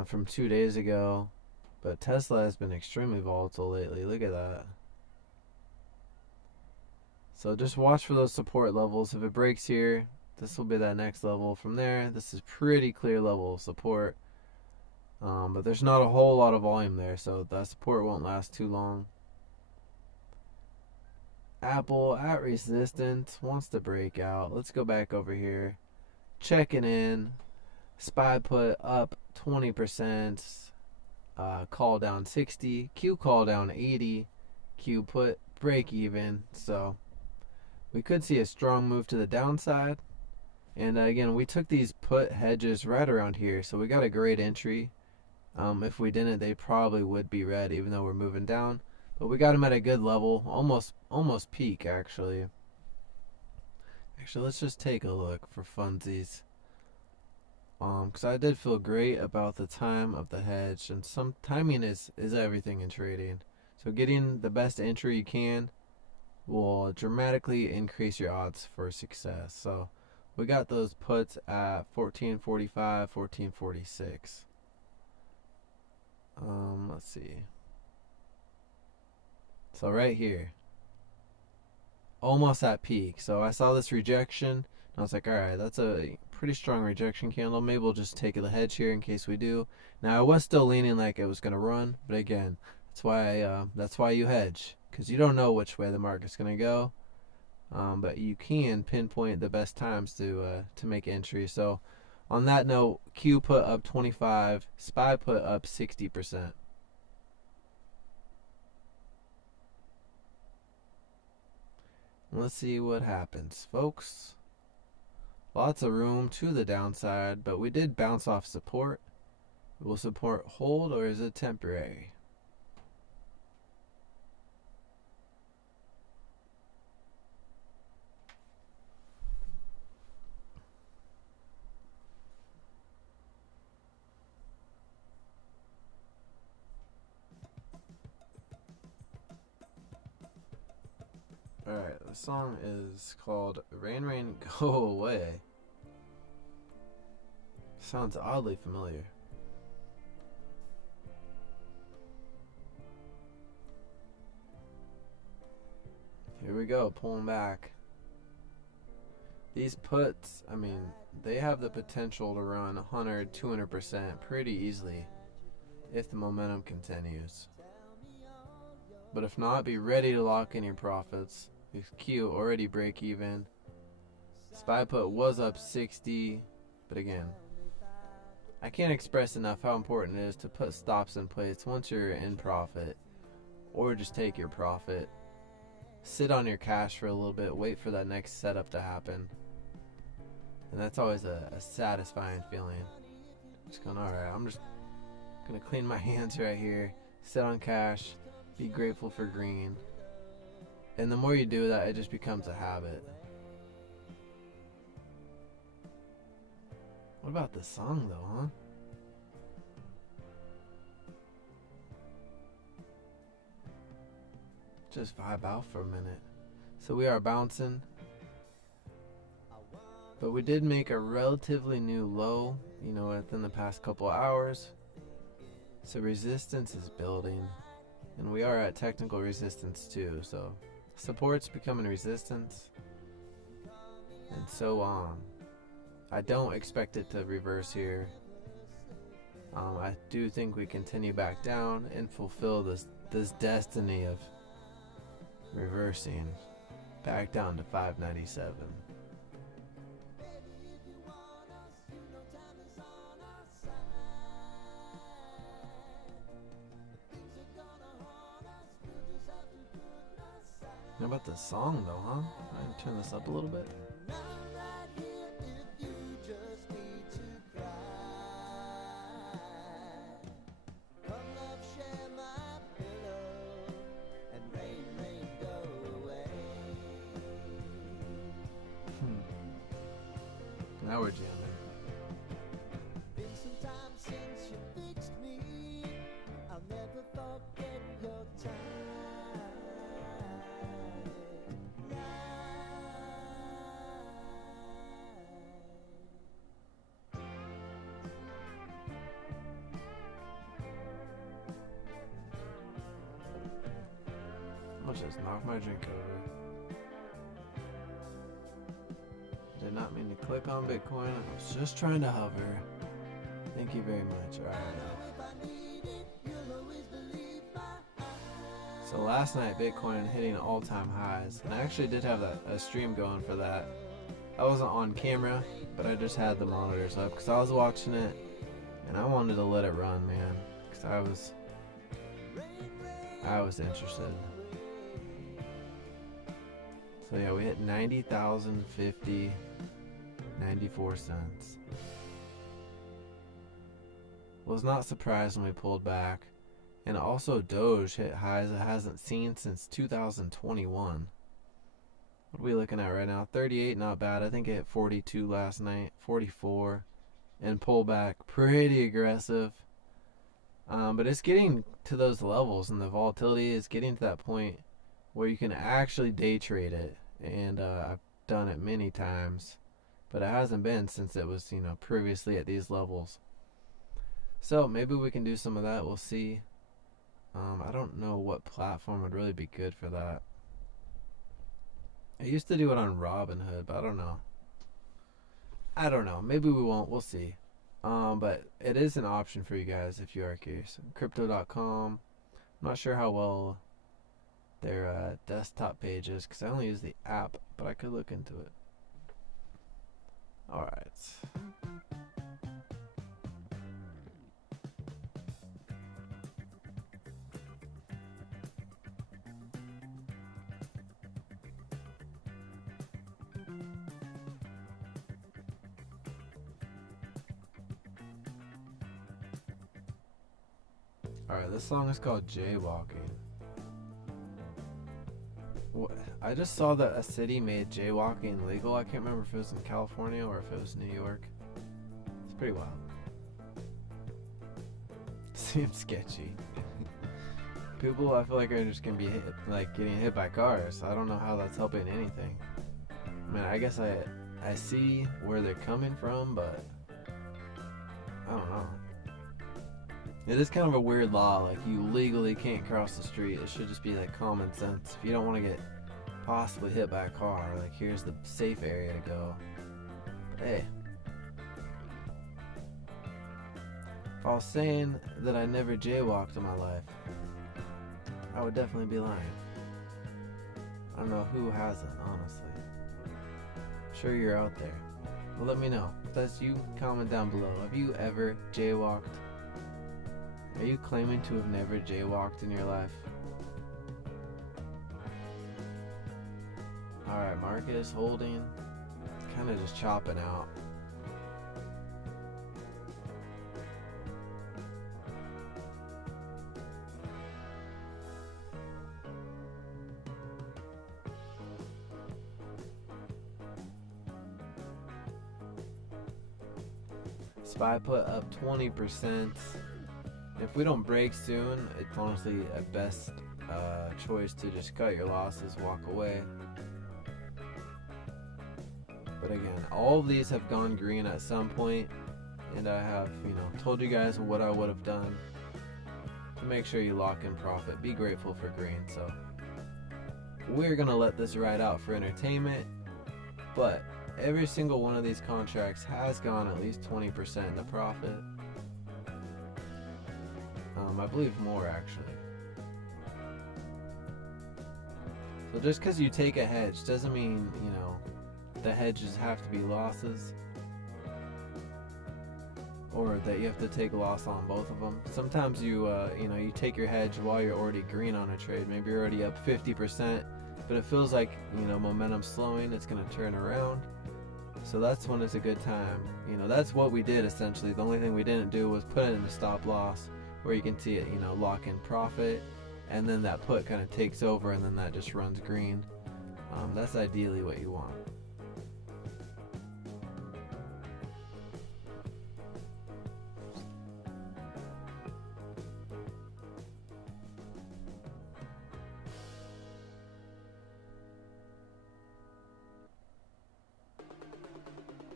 from 2 days ago. But Tesla has been extremely volatile lately. Look at that. So just watch for those support levels. If it breaks here, this will be that next level. From there, this is pretty clear level of support. But there's not a whole lot of volume there, so that support won't last too long. Apple at resistance, wants to break out. Let's go back over here. Checking in. SPY put up 20%. Call down 60. Q call down 80. Q put break even. So we could see a strong move to the downside. And again, we took these put hedges right around here, so we got a great entry. If we didn't, they probably would be red, even though we're moving down. But we got them at a good level, almost peak actually. Actually, let's just take a look for funsies. Because I did feel great about the time of the hedge, and some timing is everything in trading. So getting the best entry you can will dramatically increase your odds for success. So we got those puts at 1445, 1446. Let's see. So right here, almost at peak. So I saw this rejection, and I was like, all right, that's a pretty strong rejection candle. Maybe we'll just take the hedge here in case we do. Now I was still leaning like it was gonna run, but again, that's why you hedge, because you don't know which way the market's gonna go. But you can pinpoint the best times to make entries. So On that note, Q put up 25, SPY put up 60%. Let's see what happens, folks. Lots of room to the downside, but we did bounce off support. Will support hold, or is it temporary? Alright, the song is called Rain Rain Go Away. Sounds oddly familiar. Here we go, pulling back. These puts, I mean, they have the potential to run 100, 200% pretty easily if the momentum continues. But if not, be ready to lock in your profits. This Q already break even. SPY put was up 60, but again, I can't express enough how important it is to put stops in place once you're in profit, or just take your profit. Sit on your cash for a little bit, wait for that next setup to happen. And that's always a satisfying feeling. Just going, alright, I'm just going to clean my hands right here, sit on cash, be grateful for green. And the more you do that, it just becomes a habit. What about the song though, huh? Just vibe out for a minute. So we are bouncing, but we did make a relatively new low, within the past couple hours. So resistance is building, and we are at technical resistance too. So support's becoming resistance, and so on. I don't expect it to reverse here. I do think we continue back down and fulfill this destiny of reversing back down to 597. How about the song though, huh? I'm gonna turn this up a little bit. Now we're jamming. Been some time since you fixed me. I'll never forget your time. I'll just knock my drink over. Did not mean to click on Bitcoin. I was just trying to hover. Thank you very much. Alright. So last night Bitcoin hitting all-time highs, and I actually did have a stream going for that. I wasn't on camera, but I just had the monitors up because I was watching it, and I wanted to let it run, man, because I was interested. So yeah, we hit 90,050. 94 cents. Was not surprised when we pulled back. And also Doge hit highs it hasn't seen since 2021. What are we looking at right now? 38, not bad. I think it hit 42 last night. 44. And pull back. Pretty aggressive. But it's getting to those levels, and the volatility is getting to that point where you can actually day trade it. And I've done it many times. But it hasn't been since it was, previously at these levels. So maybe we can do some of that. We'll see. I don't know what platform would really be good for that. I used to do it on Robinhood, but I don't know. Maybe we won't. We'll see. But it is an option for you guys if you are curious. Crypto.com. I'm not sure how well their desktop page is because I only use the app, but I could look into it. All right. Alright, this song is called Jaywalking. I just saw that a city made jaywalking legal. I can't remember if it was in California or if it was New York. It's pretty wild. Seems sketchy. People, I feel like, are just gonna be hit, like getting hit by cars. I don't know how that's helping anything. I mean, I guess I see where they're coming from, but I don't know. It is kind of a weird law. Like, you legally can't cross the street. It should just be like common sense. If you don't want to get possibly hit by a car, like, here's the safe area to go. But hey, if I was saying that I never jaywalked in my life, I would definitely be lying. I don't know who hasn't, honestly. I'm sure you're out there. Well, let me know. If that's you, comment down below. Have you ever jaywalked? Are you claiming to have never jaywalked in your life? Alright, Marcus holding. Kind of just chopping out. SPY put up 20%. If we don't break soon, it's honestly a best choice to just cut your losses, walk away. But again, all of these have gone green at some point, and I have, told you guys what I would have done to make sure you lock in profit. Be grateful for green. So we're gonna let this ride out for entertainment, but every single one of these contracts has gone at least 20% into profit. I believe more, actually. So just because you take a hedge doesn't mean, the hedges have to be losses, or that you have to take a loss on both of them. Sometimes you take your hedge while you're already green on a trade. Maybe you're already up 50%, but it feels like, momentum's slowing, it's going to turn around. So that's when it's a good time. That's what we did, essentially. The only thing we didn't do was put it in a stop loss, where you can see it, lock in profit, and then that put kind of takes over, and then that just runs green. That's ideally what you want.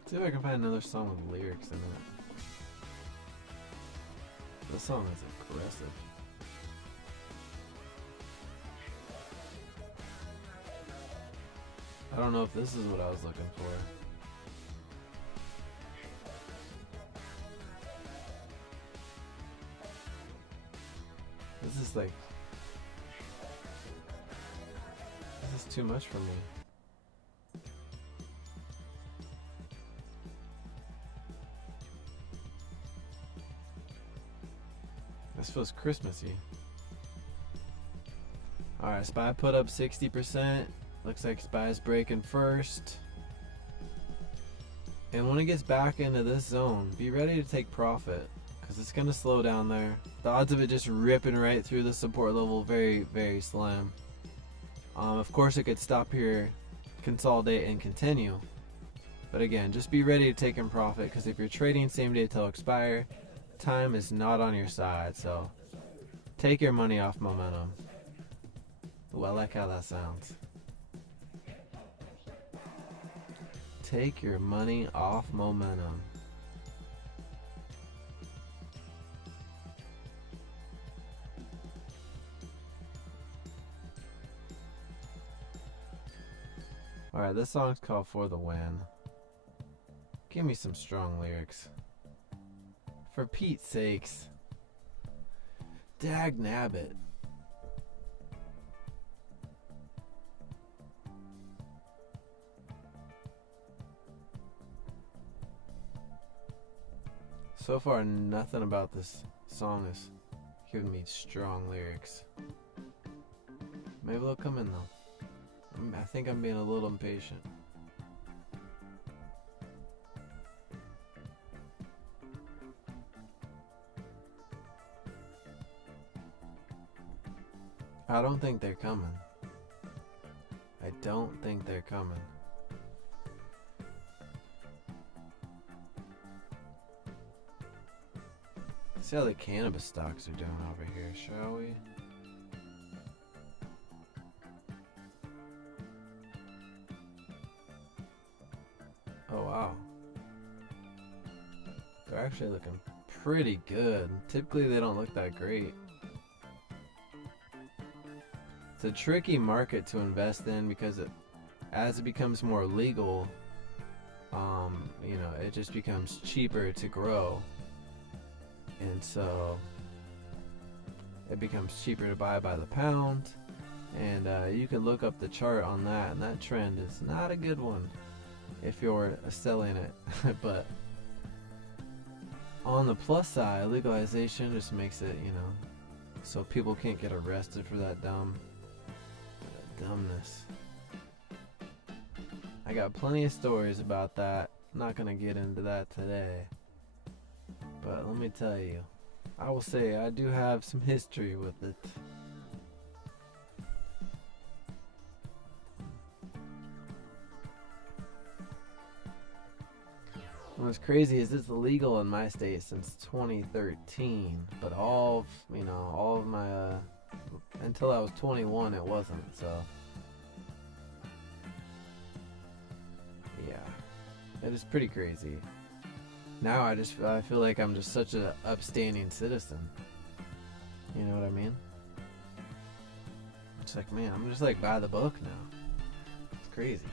See if I can find another song with lyrics in it. This song is aggressive. I don't know if this is what I was looking for. This is too much for me. This feels Christmassy. Alright, SPY put up 60%. Looks like SPY's breaking first. And when it gets back into this zone, be ready to take profit, because it's going to slow down there. The odds of it just ripping right through the support level, very, very slim. Of course, it could stop here, consolidate, and continue. But again, just be ready to take in profit, because if you're trading same day till expire, time is not on your side. So take your money off momentum. Ooh, I like how that sounds. Take your money off momentum. Alright, this song's called For the Win. Give me some strong lyrics. For Pete's sakes. Dag nabbit. So far, nothing about this song is giving me strong lyrics. Maybe they'll come in though. I think I'm being a little impatient. I don't think they're coming. I don't think they're coming. See how the cannabis stocks are doing over here, shall we? Oh wow. They're actually looking pretty good. Typically they don't look that great. It's a tricky market to invest in because as it becomes more legal, you know, it just becomes cheaper to grow. And so it becomes cheaper to buy by the pound. And you can look up the chart on that, and that trend is not a good one if you're selling it. But on the plus side, legalization just makes it, you know, so people can't get arrested for that dumbness. I got plenty of stories about that. I'm not gonna get into that today. But let me tell you, I will say I do have some history with it. What's crazy is it's illegal in my state since 2013, but all of my until I was 21 it wasn't, so yeah. It is pretty crazy. Now I feel like I'm just such an upstanding citizen. You know what I mean? It's like, man, I'm just like by the book now. It's crazy.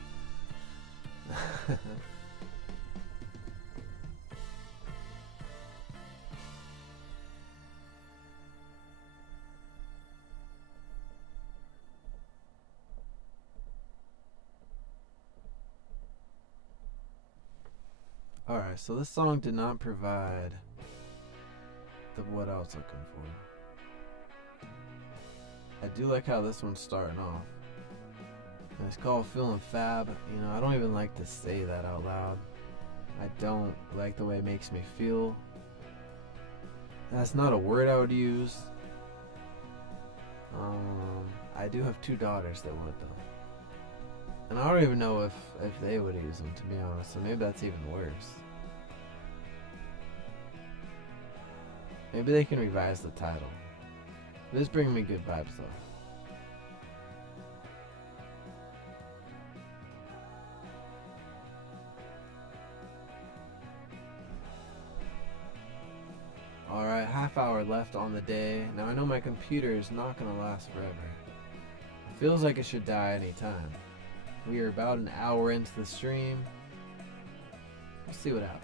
Alright, so this song did not provide what I was looking for. I do like how this one's starting off. And it's called Feeling Fab. You know, I don't even like to say that out loud. I don't like the way it makes me feel. That's not a word I would use. I do have 2 daughters that would though. And I don't even know if they would use them, to be honest. So maybe that's even worse. Maybe they can revise the title. This brings me good vibes though. Alright, half hour left on the day. Now I know my computer is not going to last forever. It feels like it should die anytime. We are about an hour into the stream. We'll see what happens.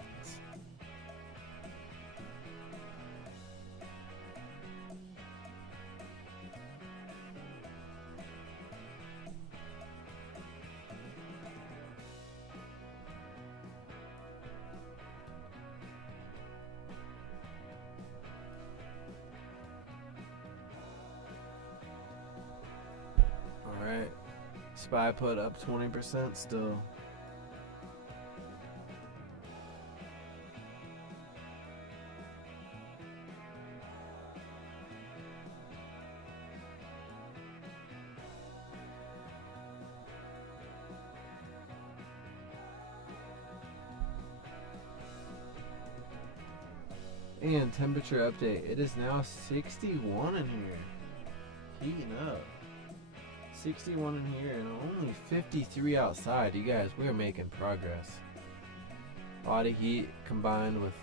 Alright. SPY put up 20% still. And temperature update. It is now 61 in here. Heating up. 61 in here and only 53 outside. You guys, we're making progress. Body heat combined with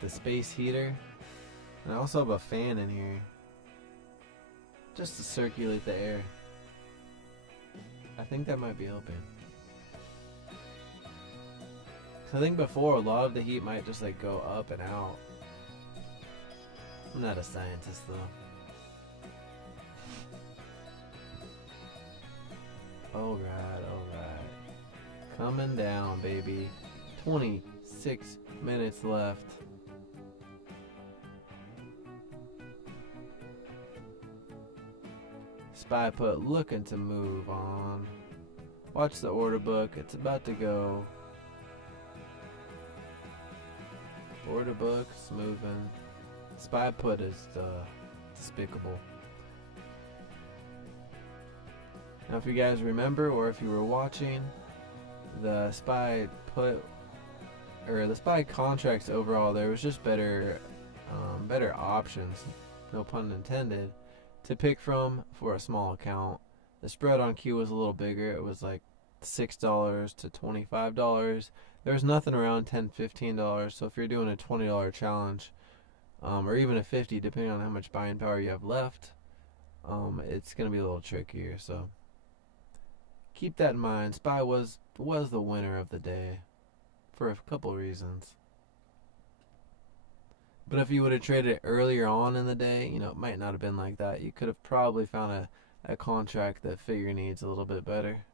the space heater. And I also have a fan in here just to circulate the air. I think that might be helping. I think before a lot of the heat might just like go up and out. I'm not a scientist though. Alright. Coming down, baby. 27 6 minutes left. SPY put looking to move on. Watch the order book. It's about to go. Order book's moving. SPY put is despicable. Now, if you guys remember, or if you were watching, the SPY put, or the SPY contracts overall, there was just better options, no pun intended, to pick from for a small account. The spread on Q was a little bigger. It was like $6 to $25. There was nothing around $10, $15. So if you're doing a $20 challenge, or even a $50, depending on how much buying power you have left, it's gonna be a little trickier. So keep that in mind. SPY was the winner of the day for a couple reasons. But if you would have traded it earlier on in the day, it might not have been like that. You could have probably found a contract that fit your needs a little bit better.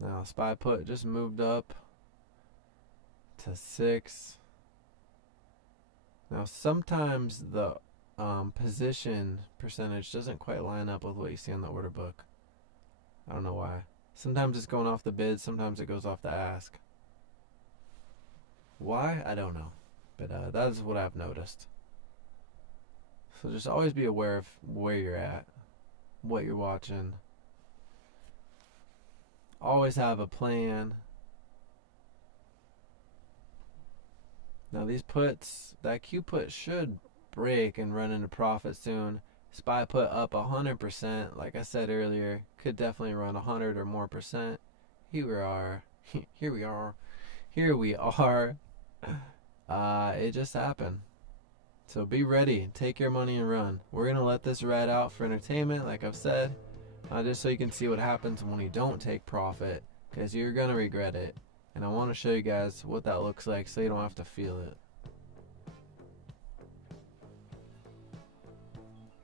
Now, SPY put just moved up to 6. Now, sometimes the position percentage doesn't quite line up with what you see on the order book. I don't know why. Sometimes it's going off the bid, sometimes it goes off the ask. Why? I don't know. But that is what I've noticed. So just always be aware of where you're at, what you're watching. Always have a plan. Now these puts, that Q put should break and run into profit soon. SPY put up 100%. Like I said earlier, could definitely run 100 or more percent. Here we are. Here we are. Here we are. It just happened. So be ready. Take your money and run. We're going to let this ride out for entertainment, like I've said. Just so you can see what happens when you don't take profit. Because you're going to regret it. And I want to show you guys what that looks like so you don't have to feel it.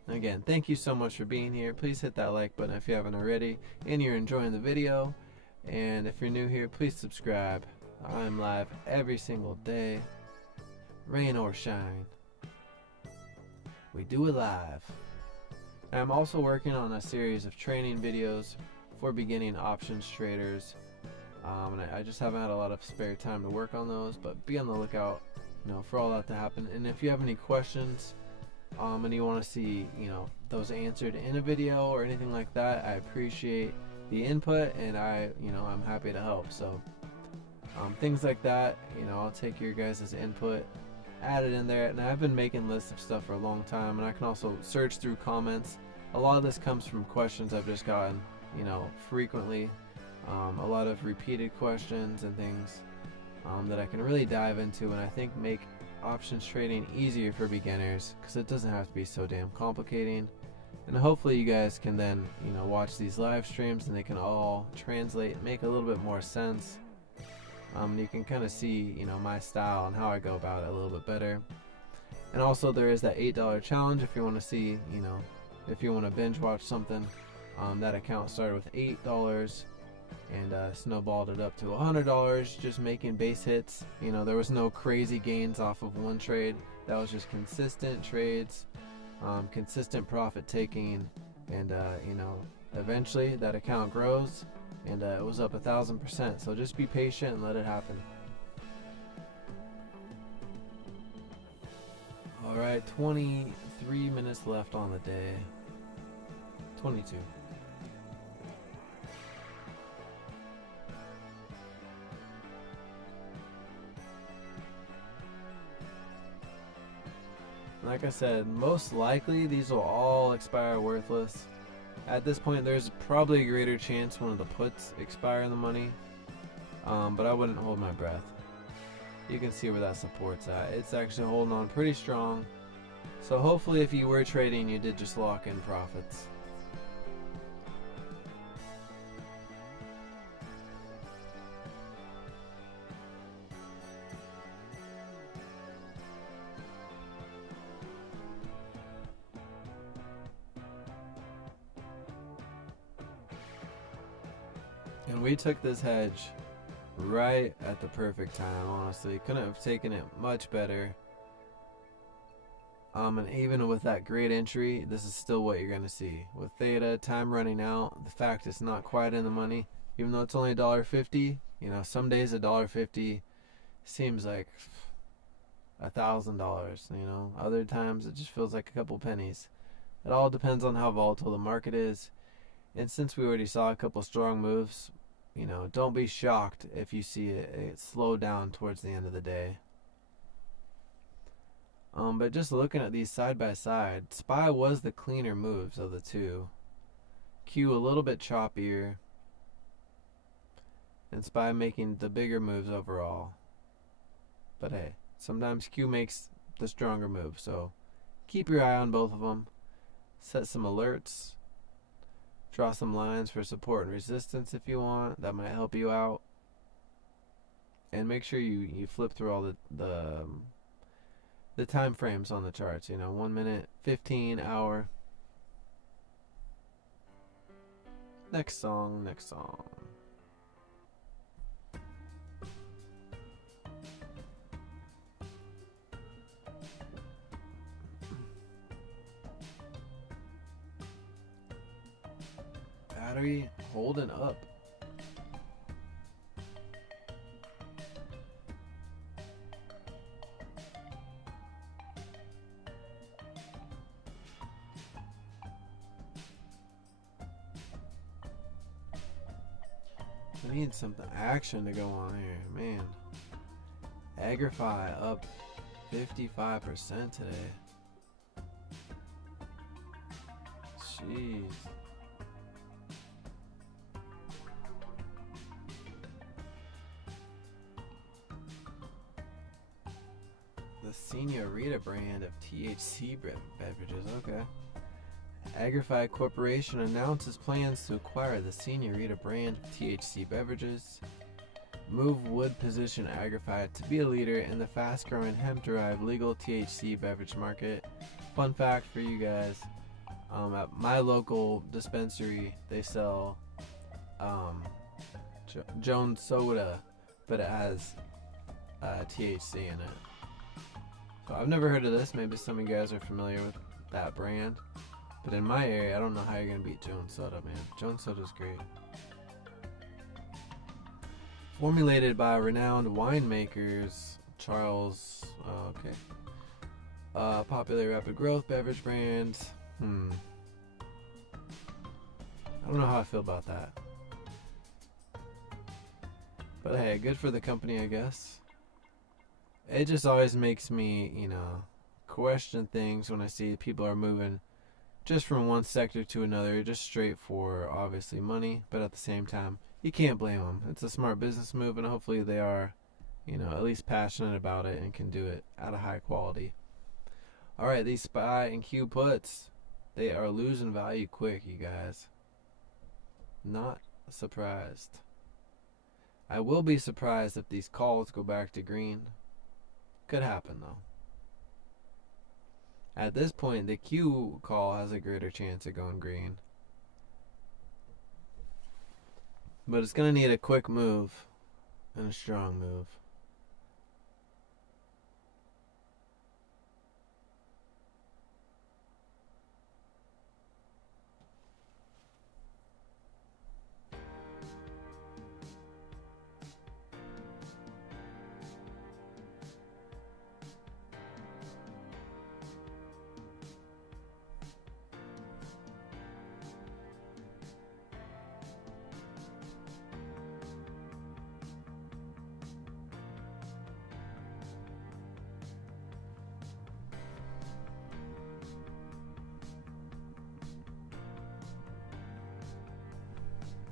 Again, thank you so much for being here. Please hit that like button if you haven't already and you're enjoying the video. And if you're new here, please subscribe. I'm live every single day, rain or shine. We do it live. I'm also working on a series of training videos for beginning options traders. And I just haven't had a lot of spare time to work on those, but be on the lookout, for all that to happen. And if you have any questions, and you want to see, those answered in a video or anything like that, I appreciate the input, and I'm happy to help. So things like that, I'll take your guys' input, add it in there. And I've been making lists of stuff for a long time, and I can also search through comments. A lot of this comes from questions I've just gotten, frequently. A lot of repeated questions and things that I can really dive into, and I think make options trading easier for beginners, because it doesn't have to be so damn complicating. And hopefully you guys can then watch these live streams and they can all translate and make a little bit more sense. You can kind of see my style and how I go about it a little bit better. And also there is that $8 challenge if you want to see, if you want to binge watch something. That account started with $8 and snowballed it up to $100, just making base hits. There was no crazy gains off of one trade. That was just consistent trades, consistent profit taking, and eventually that account grows, and it was up 1,000%. So just be patient and let it happen. All right, 23 minutes left on the day. 22. Like I said, most likely these will all expire worthless. At this point, there's probably a greater chance one of the puts expire in the money, but I wouldn't hold my breath. You can see where that support's at. It's actually holding on pretty strong. So hopefully if you were trading, you did just lock in profits. And we took this hedge right at the perfect time, honestly. Couldn't have taken it much better. And even with that great entry, this is still what you're going to see. With theta, time running out, the fact it's not quite in the money, even though it's only $1.50, you know, some days $1.50 seems like $1,000, you know. Other times it just feels like a couple pennies. It all depends on how volatile the market is. And since we already saw a couple strong moves, you know, don't be shocked if you see it slow down towards the end of the day. But just looking at these side by side, SPY was the cleaner moves of the two. Q a little bit choppier, and SPY making the bigger moves overall. But hey, sometimes Q makes the stronger move, so keep your eye on both of them. Set some alerts. Draw some lines for support and resistance if you want. That might help you out. And make sure you flip through all the time frames on the charts. You know, 1 minute, 15, hour. Next song, next song. Battery holding up. We need some action to go on here, man. Agrify up 55% today. Jeez. The Senorita brand of THC beverages, okay. Agrify Corporation announces plans to acquire the Senorita brand of THC beverages. Move would position Agrify to be a leader in the fast-growing hemp-derived legal THC beverage market. Fun fact for you guys, at my local dispensary, they sell Jones Soda, but it has THC in it. So I've never heard of this. Maybe some of you guys are familiar with that brand. But in my area, I don't know how you're going to beat Jones Soda, man. Jones Soda's great. Formulated by renowned winemakers, Charles, popular rapid growth beverage brand. I don't know how I feel about that. But hey, good for the company, I guess. It just always makes me, you know, question things when I see people are moving just from one sector to another, just straight for, obviously, money. But at the same time, you can't blame them. It's a smart business move, and hopefully they are, you know, at least passionate about it and can do it at a high quality. All right, these SPY and Q puts, they are losing value quick, you guys. Not surprised. I will be surprised if these calls go back to green. Could happen, though. At this point, the Q call has a greater chance of going green. But it's going to need a quick move and a strong move.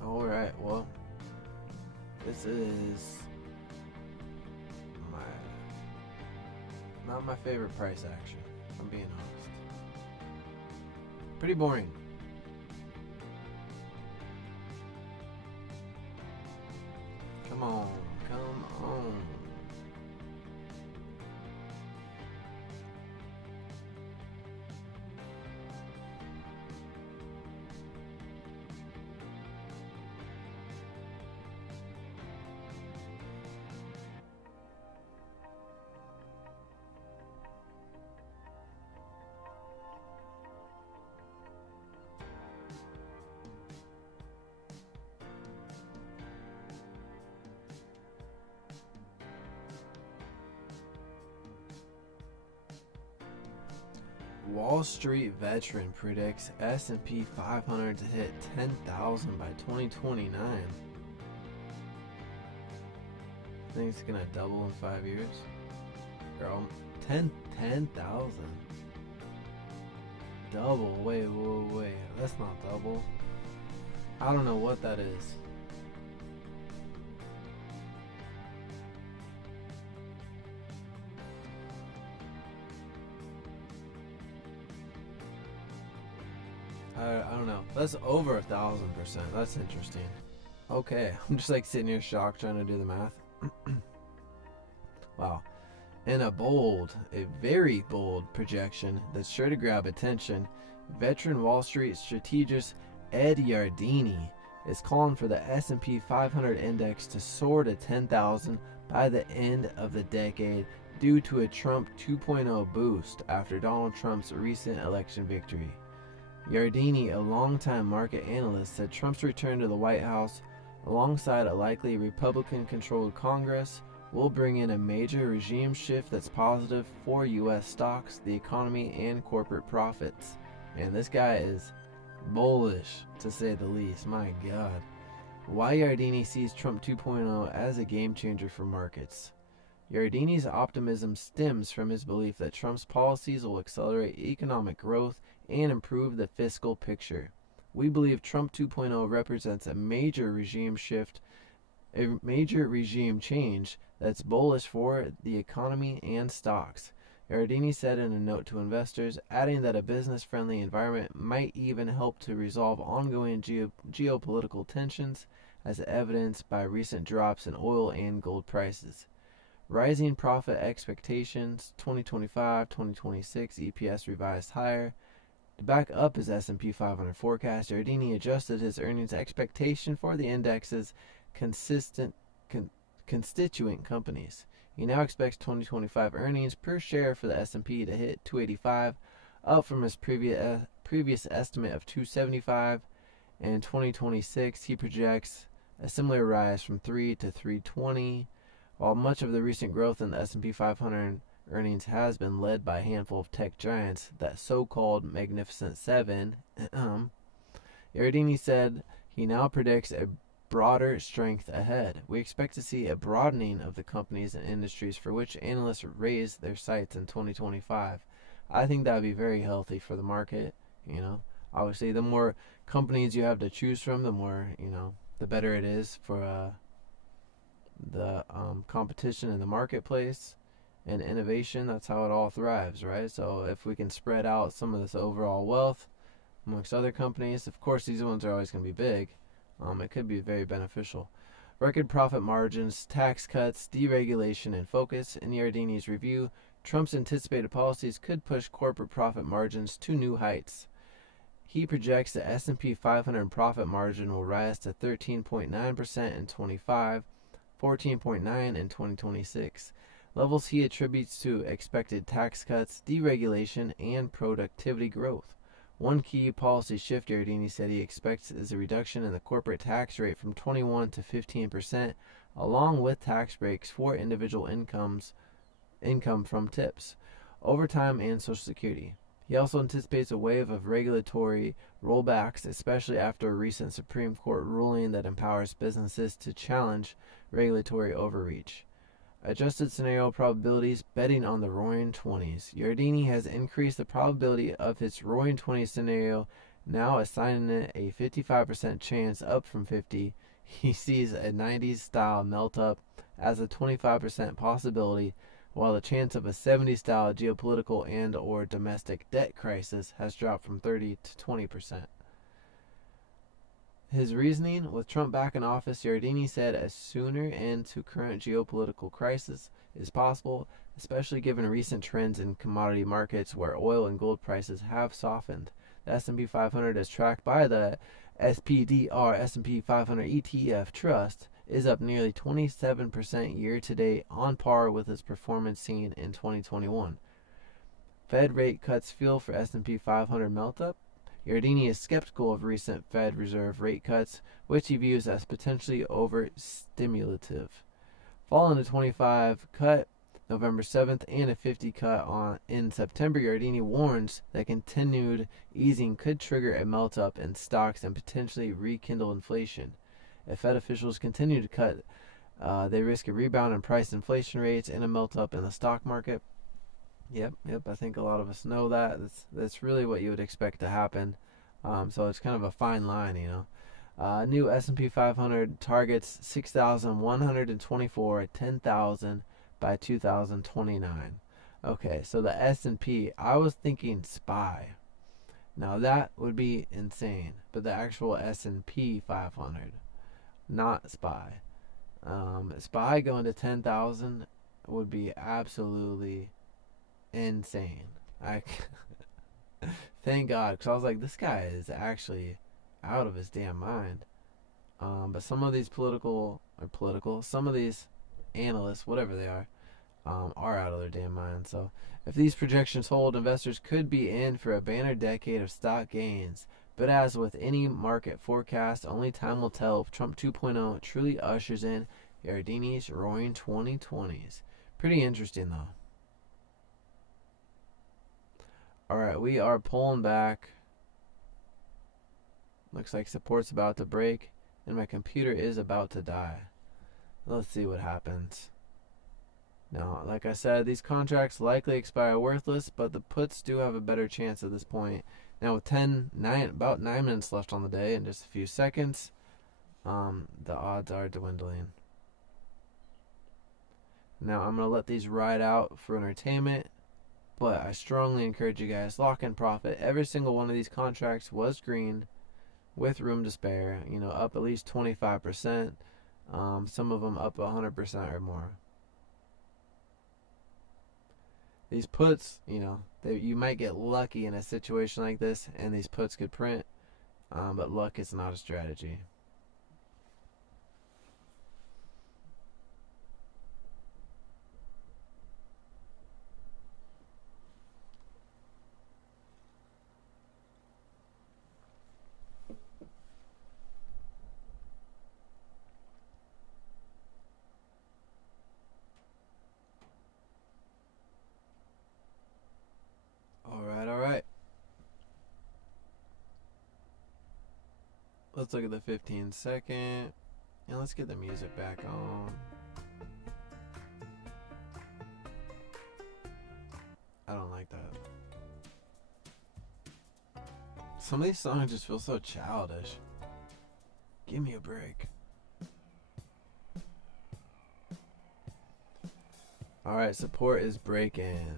Alright, well, this is not my favorite price action, if I'm being honest. Pretty boring. Come on, come on. Wall Street veteran predicts S&P 500 to hit 10,000 by 2029. I think it's gonna double in 5 years. Girl, 10,000. Double? Wait. That's not double. I don't know what that is. I don't know. That's over 1,000%. That's interesting. Okay, I'm just like sitting here shocked trying to do the math. Wow. And a very bold projection that's sure to grab attention, veteran Wall Street strategist Ed Yardeni is calling for the S&P 500 index to soar to 10,000 by the end of the decade due to a Trump 2.0 boost after Donald Trump's recent election victory. Yardeni, a longtime market analyst, said Trump's return to the White House, alongside a likely Republican-controlled Congress, will bring in a major regime shift that's positive for U.S. stocks, the economy, and corporate profits. And this guy is bullish, to say the least. My God. Why Yardeni sees Trump 2.0 as a game changer for markets. Yardeni's optimism stems from his belief that Trump's policies will accelerate economic growth and improve the fiscal picture. We believe Trump 2.0 represents a major regime change that's bullish for the economy and stocks. Yardeni said in a note to investors, adding that a business-friendly environment might even help to resolve ongoing geopolitical tensions, as evidenced by recent drops in oil and gold prices. Rising profit expectations, 2025, 2026 EPS revised higher. To back up his S&P 500 forecast, Yardeni adjusted his earnings expectation for the index's constituent companies. He now expects 2025 earnings per share for the S&P to hit 285, up from his previous estimate of 275. And in 2026, he projects a similar rise from 3 to 320. While much of the recent growth in the S&P 500 earnings has been led by a handful of tech giants, that so-called Magnificent Seven, Yardeni said he now predicts a broader strength ahead. We expect to see a broadening of the companies and industries for which analysts raise their sights in 2025. I think that would be very healthy for the market. Obviously, the more companies you have to choose from, the more, the better it is for the competition in the marketplace and innovation. That's how it all thrives, right? So if we can spread out some of this overall wealth amongst other companies, of course these ones are always going to be big, it could be very beneficial. Record profit margins, tax cuts, deregulation in focus. In Yardeni's review, Trump's anticipated policies could push corporate profit margins to new heights. He projects the S&P 500 profit margin will rise to 13.9% in 25, 14.9% in 2026, levels he attributes to expected tax cuts, deregulation, and productivity growth. One key policy shift Yardeni said he expects is a reduction in the corporate tax rate from 21 to 15%, along with tax breaks for individual income from tips, overtime, and Social Security. He also anticipates a wave of regulatory rollbacks, especially after a recent Supreme Court ruling that empowers businesses to challenge regulatory overreach. Adjusted scenario probabilities, betting on the Roaring 20s. Yardeni has increased the probability of his Roaring 20s scenario, now assigning it a 55% chance, up from 50. He sees a 90s style melt up as a 25% possibility, while the chance of a 70s style geopolitical and or domestic debt crisis has dropped from 30 to 20%. His reasoning, with Trump back in office, Yardeni said a sooner end to current geopolitical crisis is possible, especially given recent trends in commodity markets where oil and gold prices have softened. The S&P 500, as tracked by the SPDR S&P 500 ETF Trust, is up nearly 27% year-to-date, on par with its performance seen in 2021. Fed rate cuts fuel for S&P 500 melt-up. Yardeni is skeptical of recent Fed Reserve rate cuts, which he views as potentially over-stimulative. Falling to 25 cut, November 7th and a 50 cut in September, Yardini warns that continued easing could trigger a melt up in stocks and potentially rekindle inflation. If Fed officials continue to cut, they risk a rebound in price inflation rates and a melt up in the stock market. Yep. I think a lot of us know that. That's really what you would expect to happen. So it's kind of a fine line, you know. New S&P 500 targets 6,124 at 10,000 by 2029. Okay, so the S&P, I was thinking SPY. Now that would be insane, but the actual S&P 500, not SPY. SPY going to 10,000 would be absolutely insane. I thank God, because I was like, this guy is actually out of his damn mind. But some of these some of these analysts, whatever they are out of their damn mind. So if these projections hold, investors could be in for a banner decade of stock gains. But as with any market forecast, only time will tell if Trump 2.0 truly ushers in Yardini's roaring 2020s. Pretty interesting, though. Alright, we are pulling back. Looks like support's about to break, and my computer is about to die. Let's see what happens. Now, like I said, these contracts likely expire worthless, but the puts do have a better chance at this point. Now, with about 9 minutes left on the day and just a few seconds, the odds are dwindling. Now, I'm going to let these ride out for entertainment, but I strongly encourage you guys, lock in profit. Every single one of these contracts was green with room to spare, you know, up at least 25%, some of them up 100% or more. These puts, you know, you might get lucky in a situation like this, and these puts could print, but luck is not a strategy. All right. Let's look at the 15-second, and let's get the music back on. I don't like that. Some of these songs just feel so childish. Give me a break. Alright, support is breaking.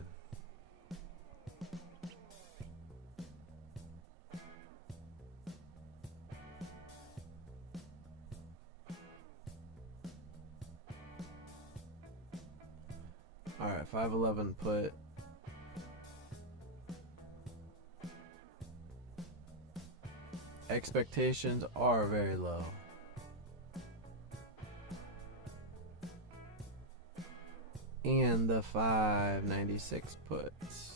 Alright, 511 put. Expectations are very low. And the 596 puts.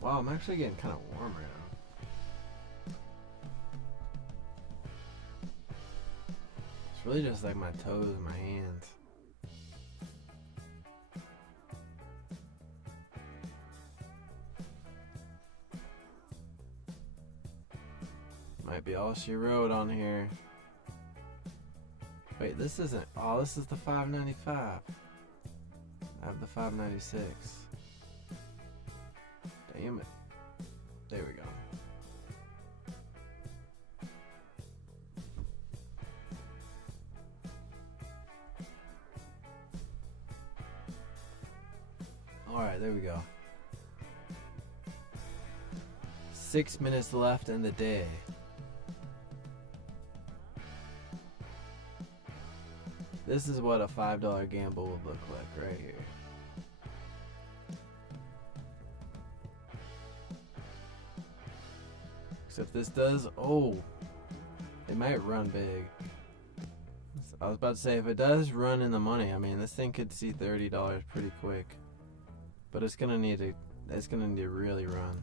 Wow, I'm actually getting kind of warm right now. It's really just like my toes and my hands. Might be all she wrote on here. Wait, this isn't. Oh, this is the 595. I have the 596. Damn it. There we go. Alright, there we go. 6 minutes left in the day. This is what a $5 gamble would look like right here. Except this does, oh, it might run big. I was about to say, if it does run in the money, I mean, this thing could see $30 pretty quick. But it's gonna need to really run.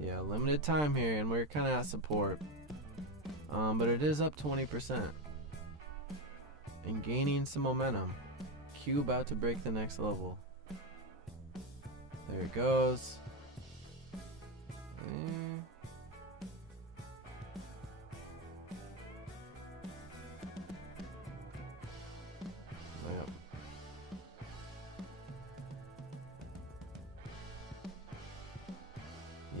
Yeah, limited time here, and we're kind of at support. But it is up 20% and gaining some momentum. Q about to break the next level. There it goes. Yep.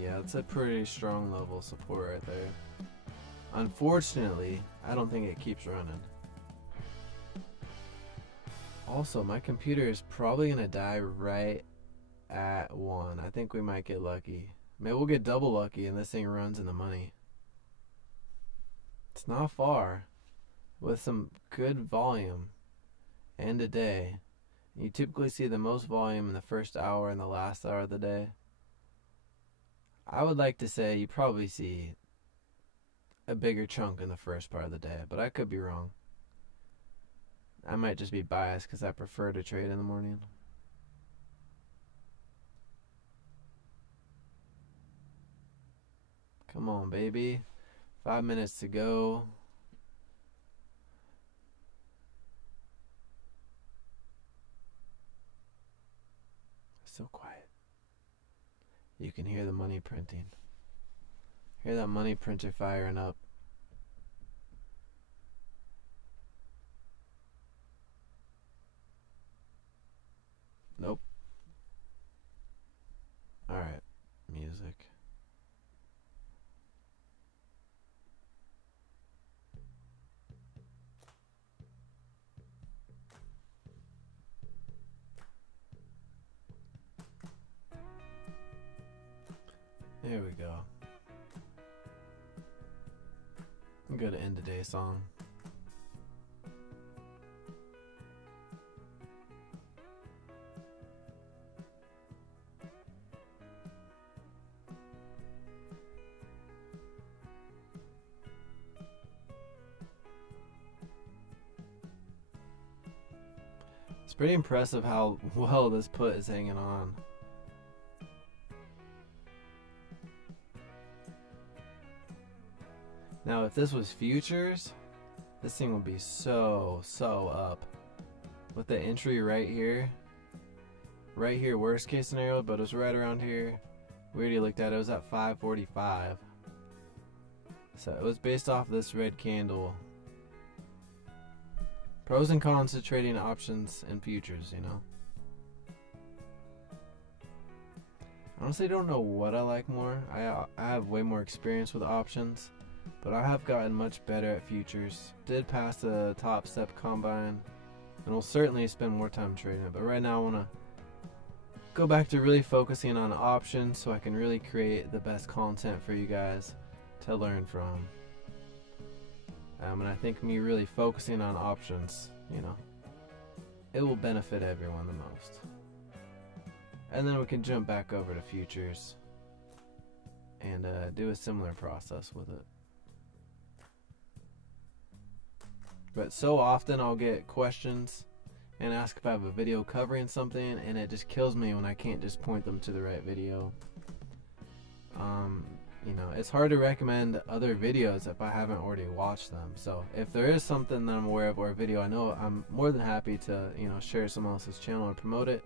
Yeah, it's a pretty strong level of support right there. Unfortunately, I don't think it keeps running. Also, my computer is probably gonna die right at 1. I think we might get lucky. Maybe we'll get double lucky and this thing runs in the money. It's not far. With some good volume and a day. You typically see the most volume in the first hour and the last hour of the day. I would like to say you probably see a bigger chunk in the first part of the day, but I could be wrong. I might just be biased because I prefer to trade in the morning. Come on, baby. 5 minutes to go. So quiet. You can hear the money printing. Hear that money printer firing up. Nope. Alright. Music. There we go. Good end of day song. It's pretty impressive how well this put is hanging on. Now, if this was futures, this thing would be so up. With the entry right here, worst case scenario, but it was right around here. We already looked at it, it was at 545. So it was based off this red candle. Pros and cons to trading options and futures, you know. Honestly, I don't know what I like more. I have way more experience with options, but I have gotten much better at futures. Did pass the top step combine, and will certainly spend more time trading it. But right now I want to go back to really focusing on options so I can really create the best content for you guys to learn from. And I think me really focusing on options, you know, it will benefit everyone the most. And then we can jump back over to futures and do a similar process with it. But so often I'll get questions and ask if I have a video covering something, and it just kills me when I can't just point them to the right video. You know, it's hard to recommend other videos if I haven't already watched them. So if there is something that I'm aware of or a video I know, I'm more than happy to, you know, share someone else's channel or promote it.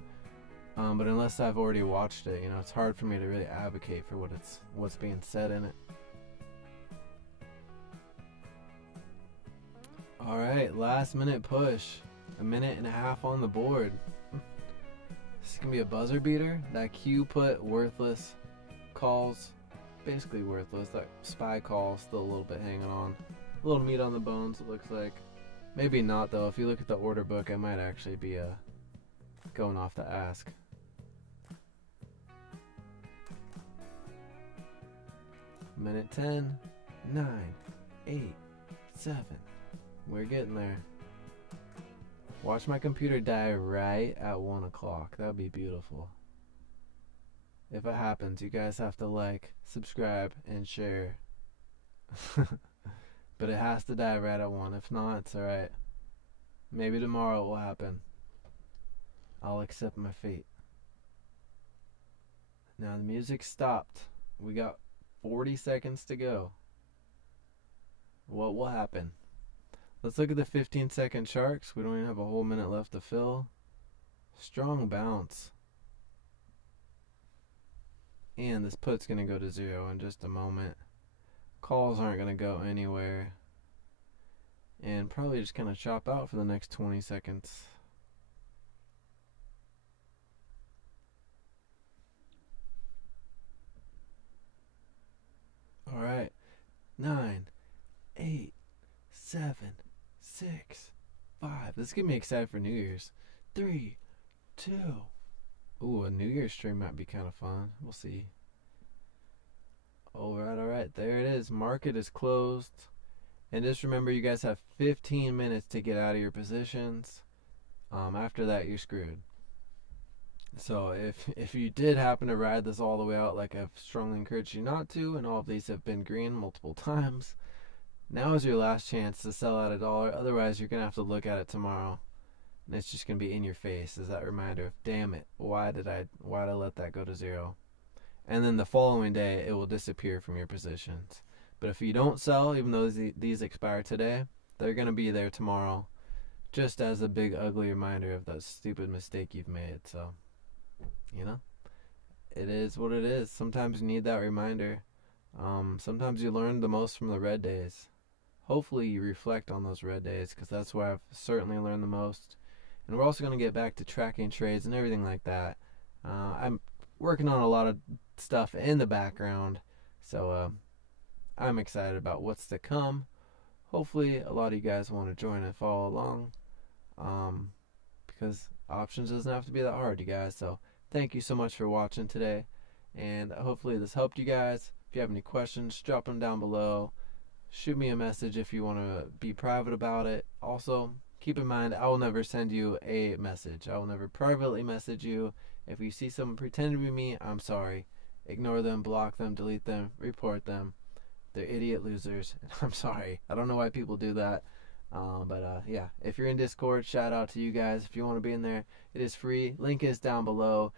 But unless I've already watched it, you know, it's hard for me to really advocate for what's being said in it. All right, last minute push. 1.5 minutes on the board. This is gonna be a buzzer beater. That Q put worthless calls. Basically worthless. That SPY call still a little bit hanging on. A little meat on the bones, it looks like. Maybe not though. If you look at the order book, I might actually be going off the ask. Minute 10, 9, 8, 7. We're getting there. Watch my computer die right at 1 o'clock. That would be beautiful. If it happens, you guys have to like, subscribe, and share. But it has to die right at 1. If not, it's alright. Maybe tomorrow it will happen. I'll accept my fate. Now the music stopped. We got 40 seconds to go. What will happen? Let's look at the 15-second sharks. We don't even have a whole minute left to fill. Strong bounce. And this put's going to go to 0 in just a moment. Calls aren't going to go anywhere. And probably just kind of chop out for the next 20 seconds. Alright. 9, 8, 7, 6, 5. This get me excited for New Year's. 3, 2. Ooh, a New Year's stream might be kind of fun. We'll see. Alright. There it is. Market is closed. And just remember, you guys have 15 minutes to get out of your positions. After that, you're screwed. So if you did happen to ride this all the way out, like I've strongly encouraged you not to, and all of these have been green multiple times, now is your last chance to sell at $1. Otherwise, you're gonna have to look at it tomorrow, and it's just gonna be in your face as that reminder of, damn it, why did I let that go to 0? And then the following day, it will disappear from your positions. But if you don't sell, even though these expire today, they're gonna be there tomorrow, just as a big ugly reminder of that stupid mistake you've made. So, you know, it is what it is. Sometimes you need that reminder. Sometimes you learn the most from the red days. Hopefully you reflect on those red days, because that's where I've certainly learned the most. And we're also going to get back to tracking trades and everything like that. I'm working on a lot of stuff in the background, so I'm excited about what's to come. Hopefully a lot of you guys want to join and follow along, because options doesn't have to be that hard, you guys. So thank you so much for watching today, and hopefully this helped you guys. If you have any questions, drop them down below. Shoot me a message if you want to be private about it. Also, keep in mind, I will never send you a message. I will never privately message you. If you see someone pretending to be me, I'm sorry. Ignore them, block them, delete them, report them. They're idiot losers. I'm sorry. I don't know why people do that. But yeah, if you're in Discord, shout out to you guys. If you want to be in there, it is free. Link is down below.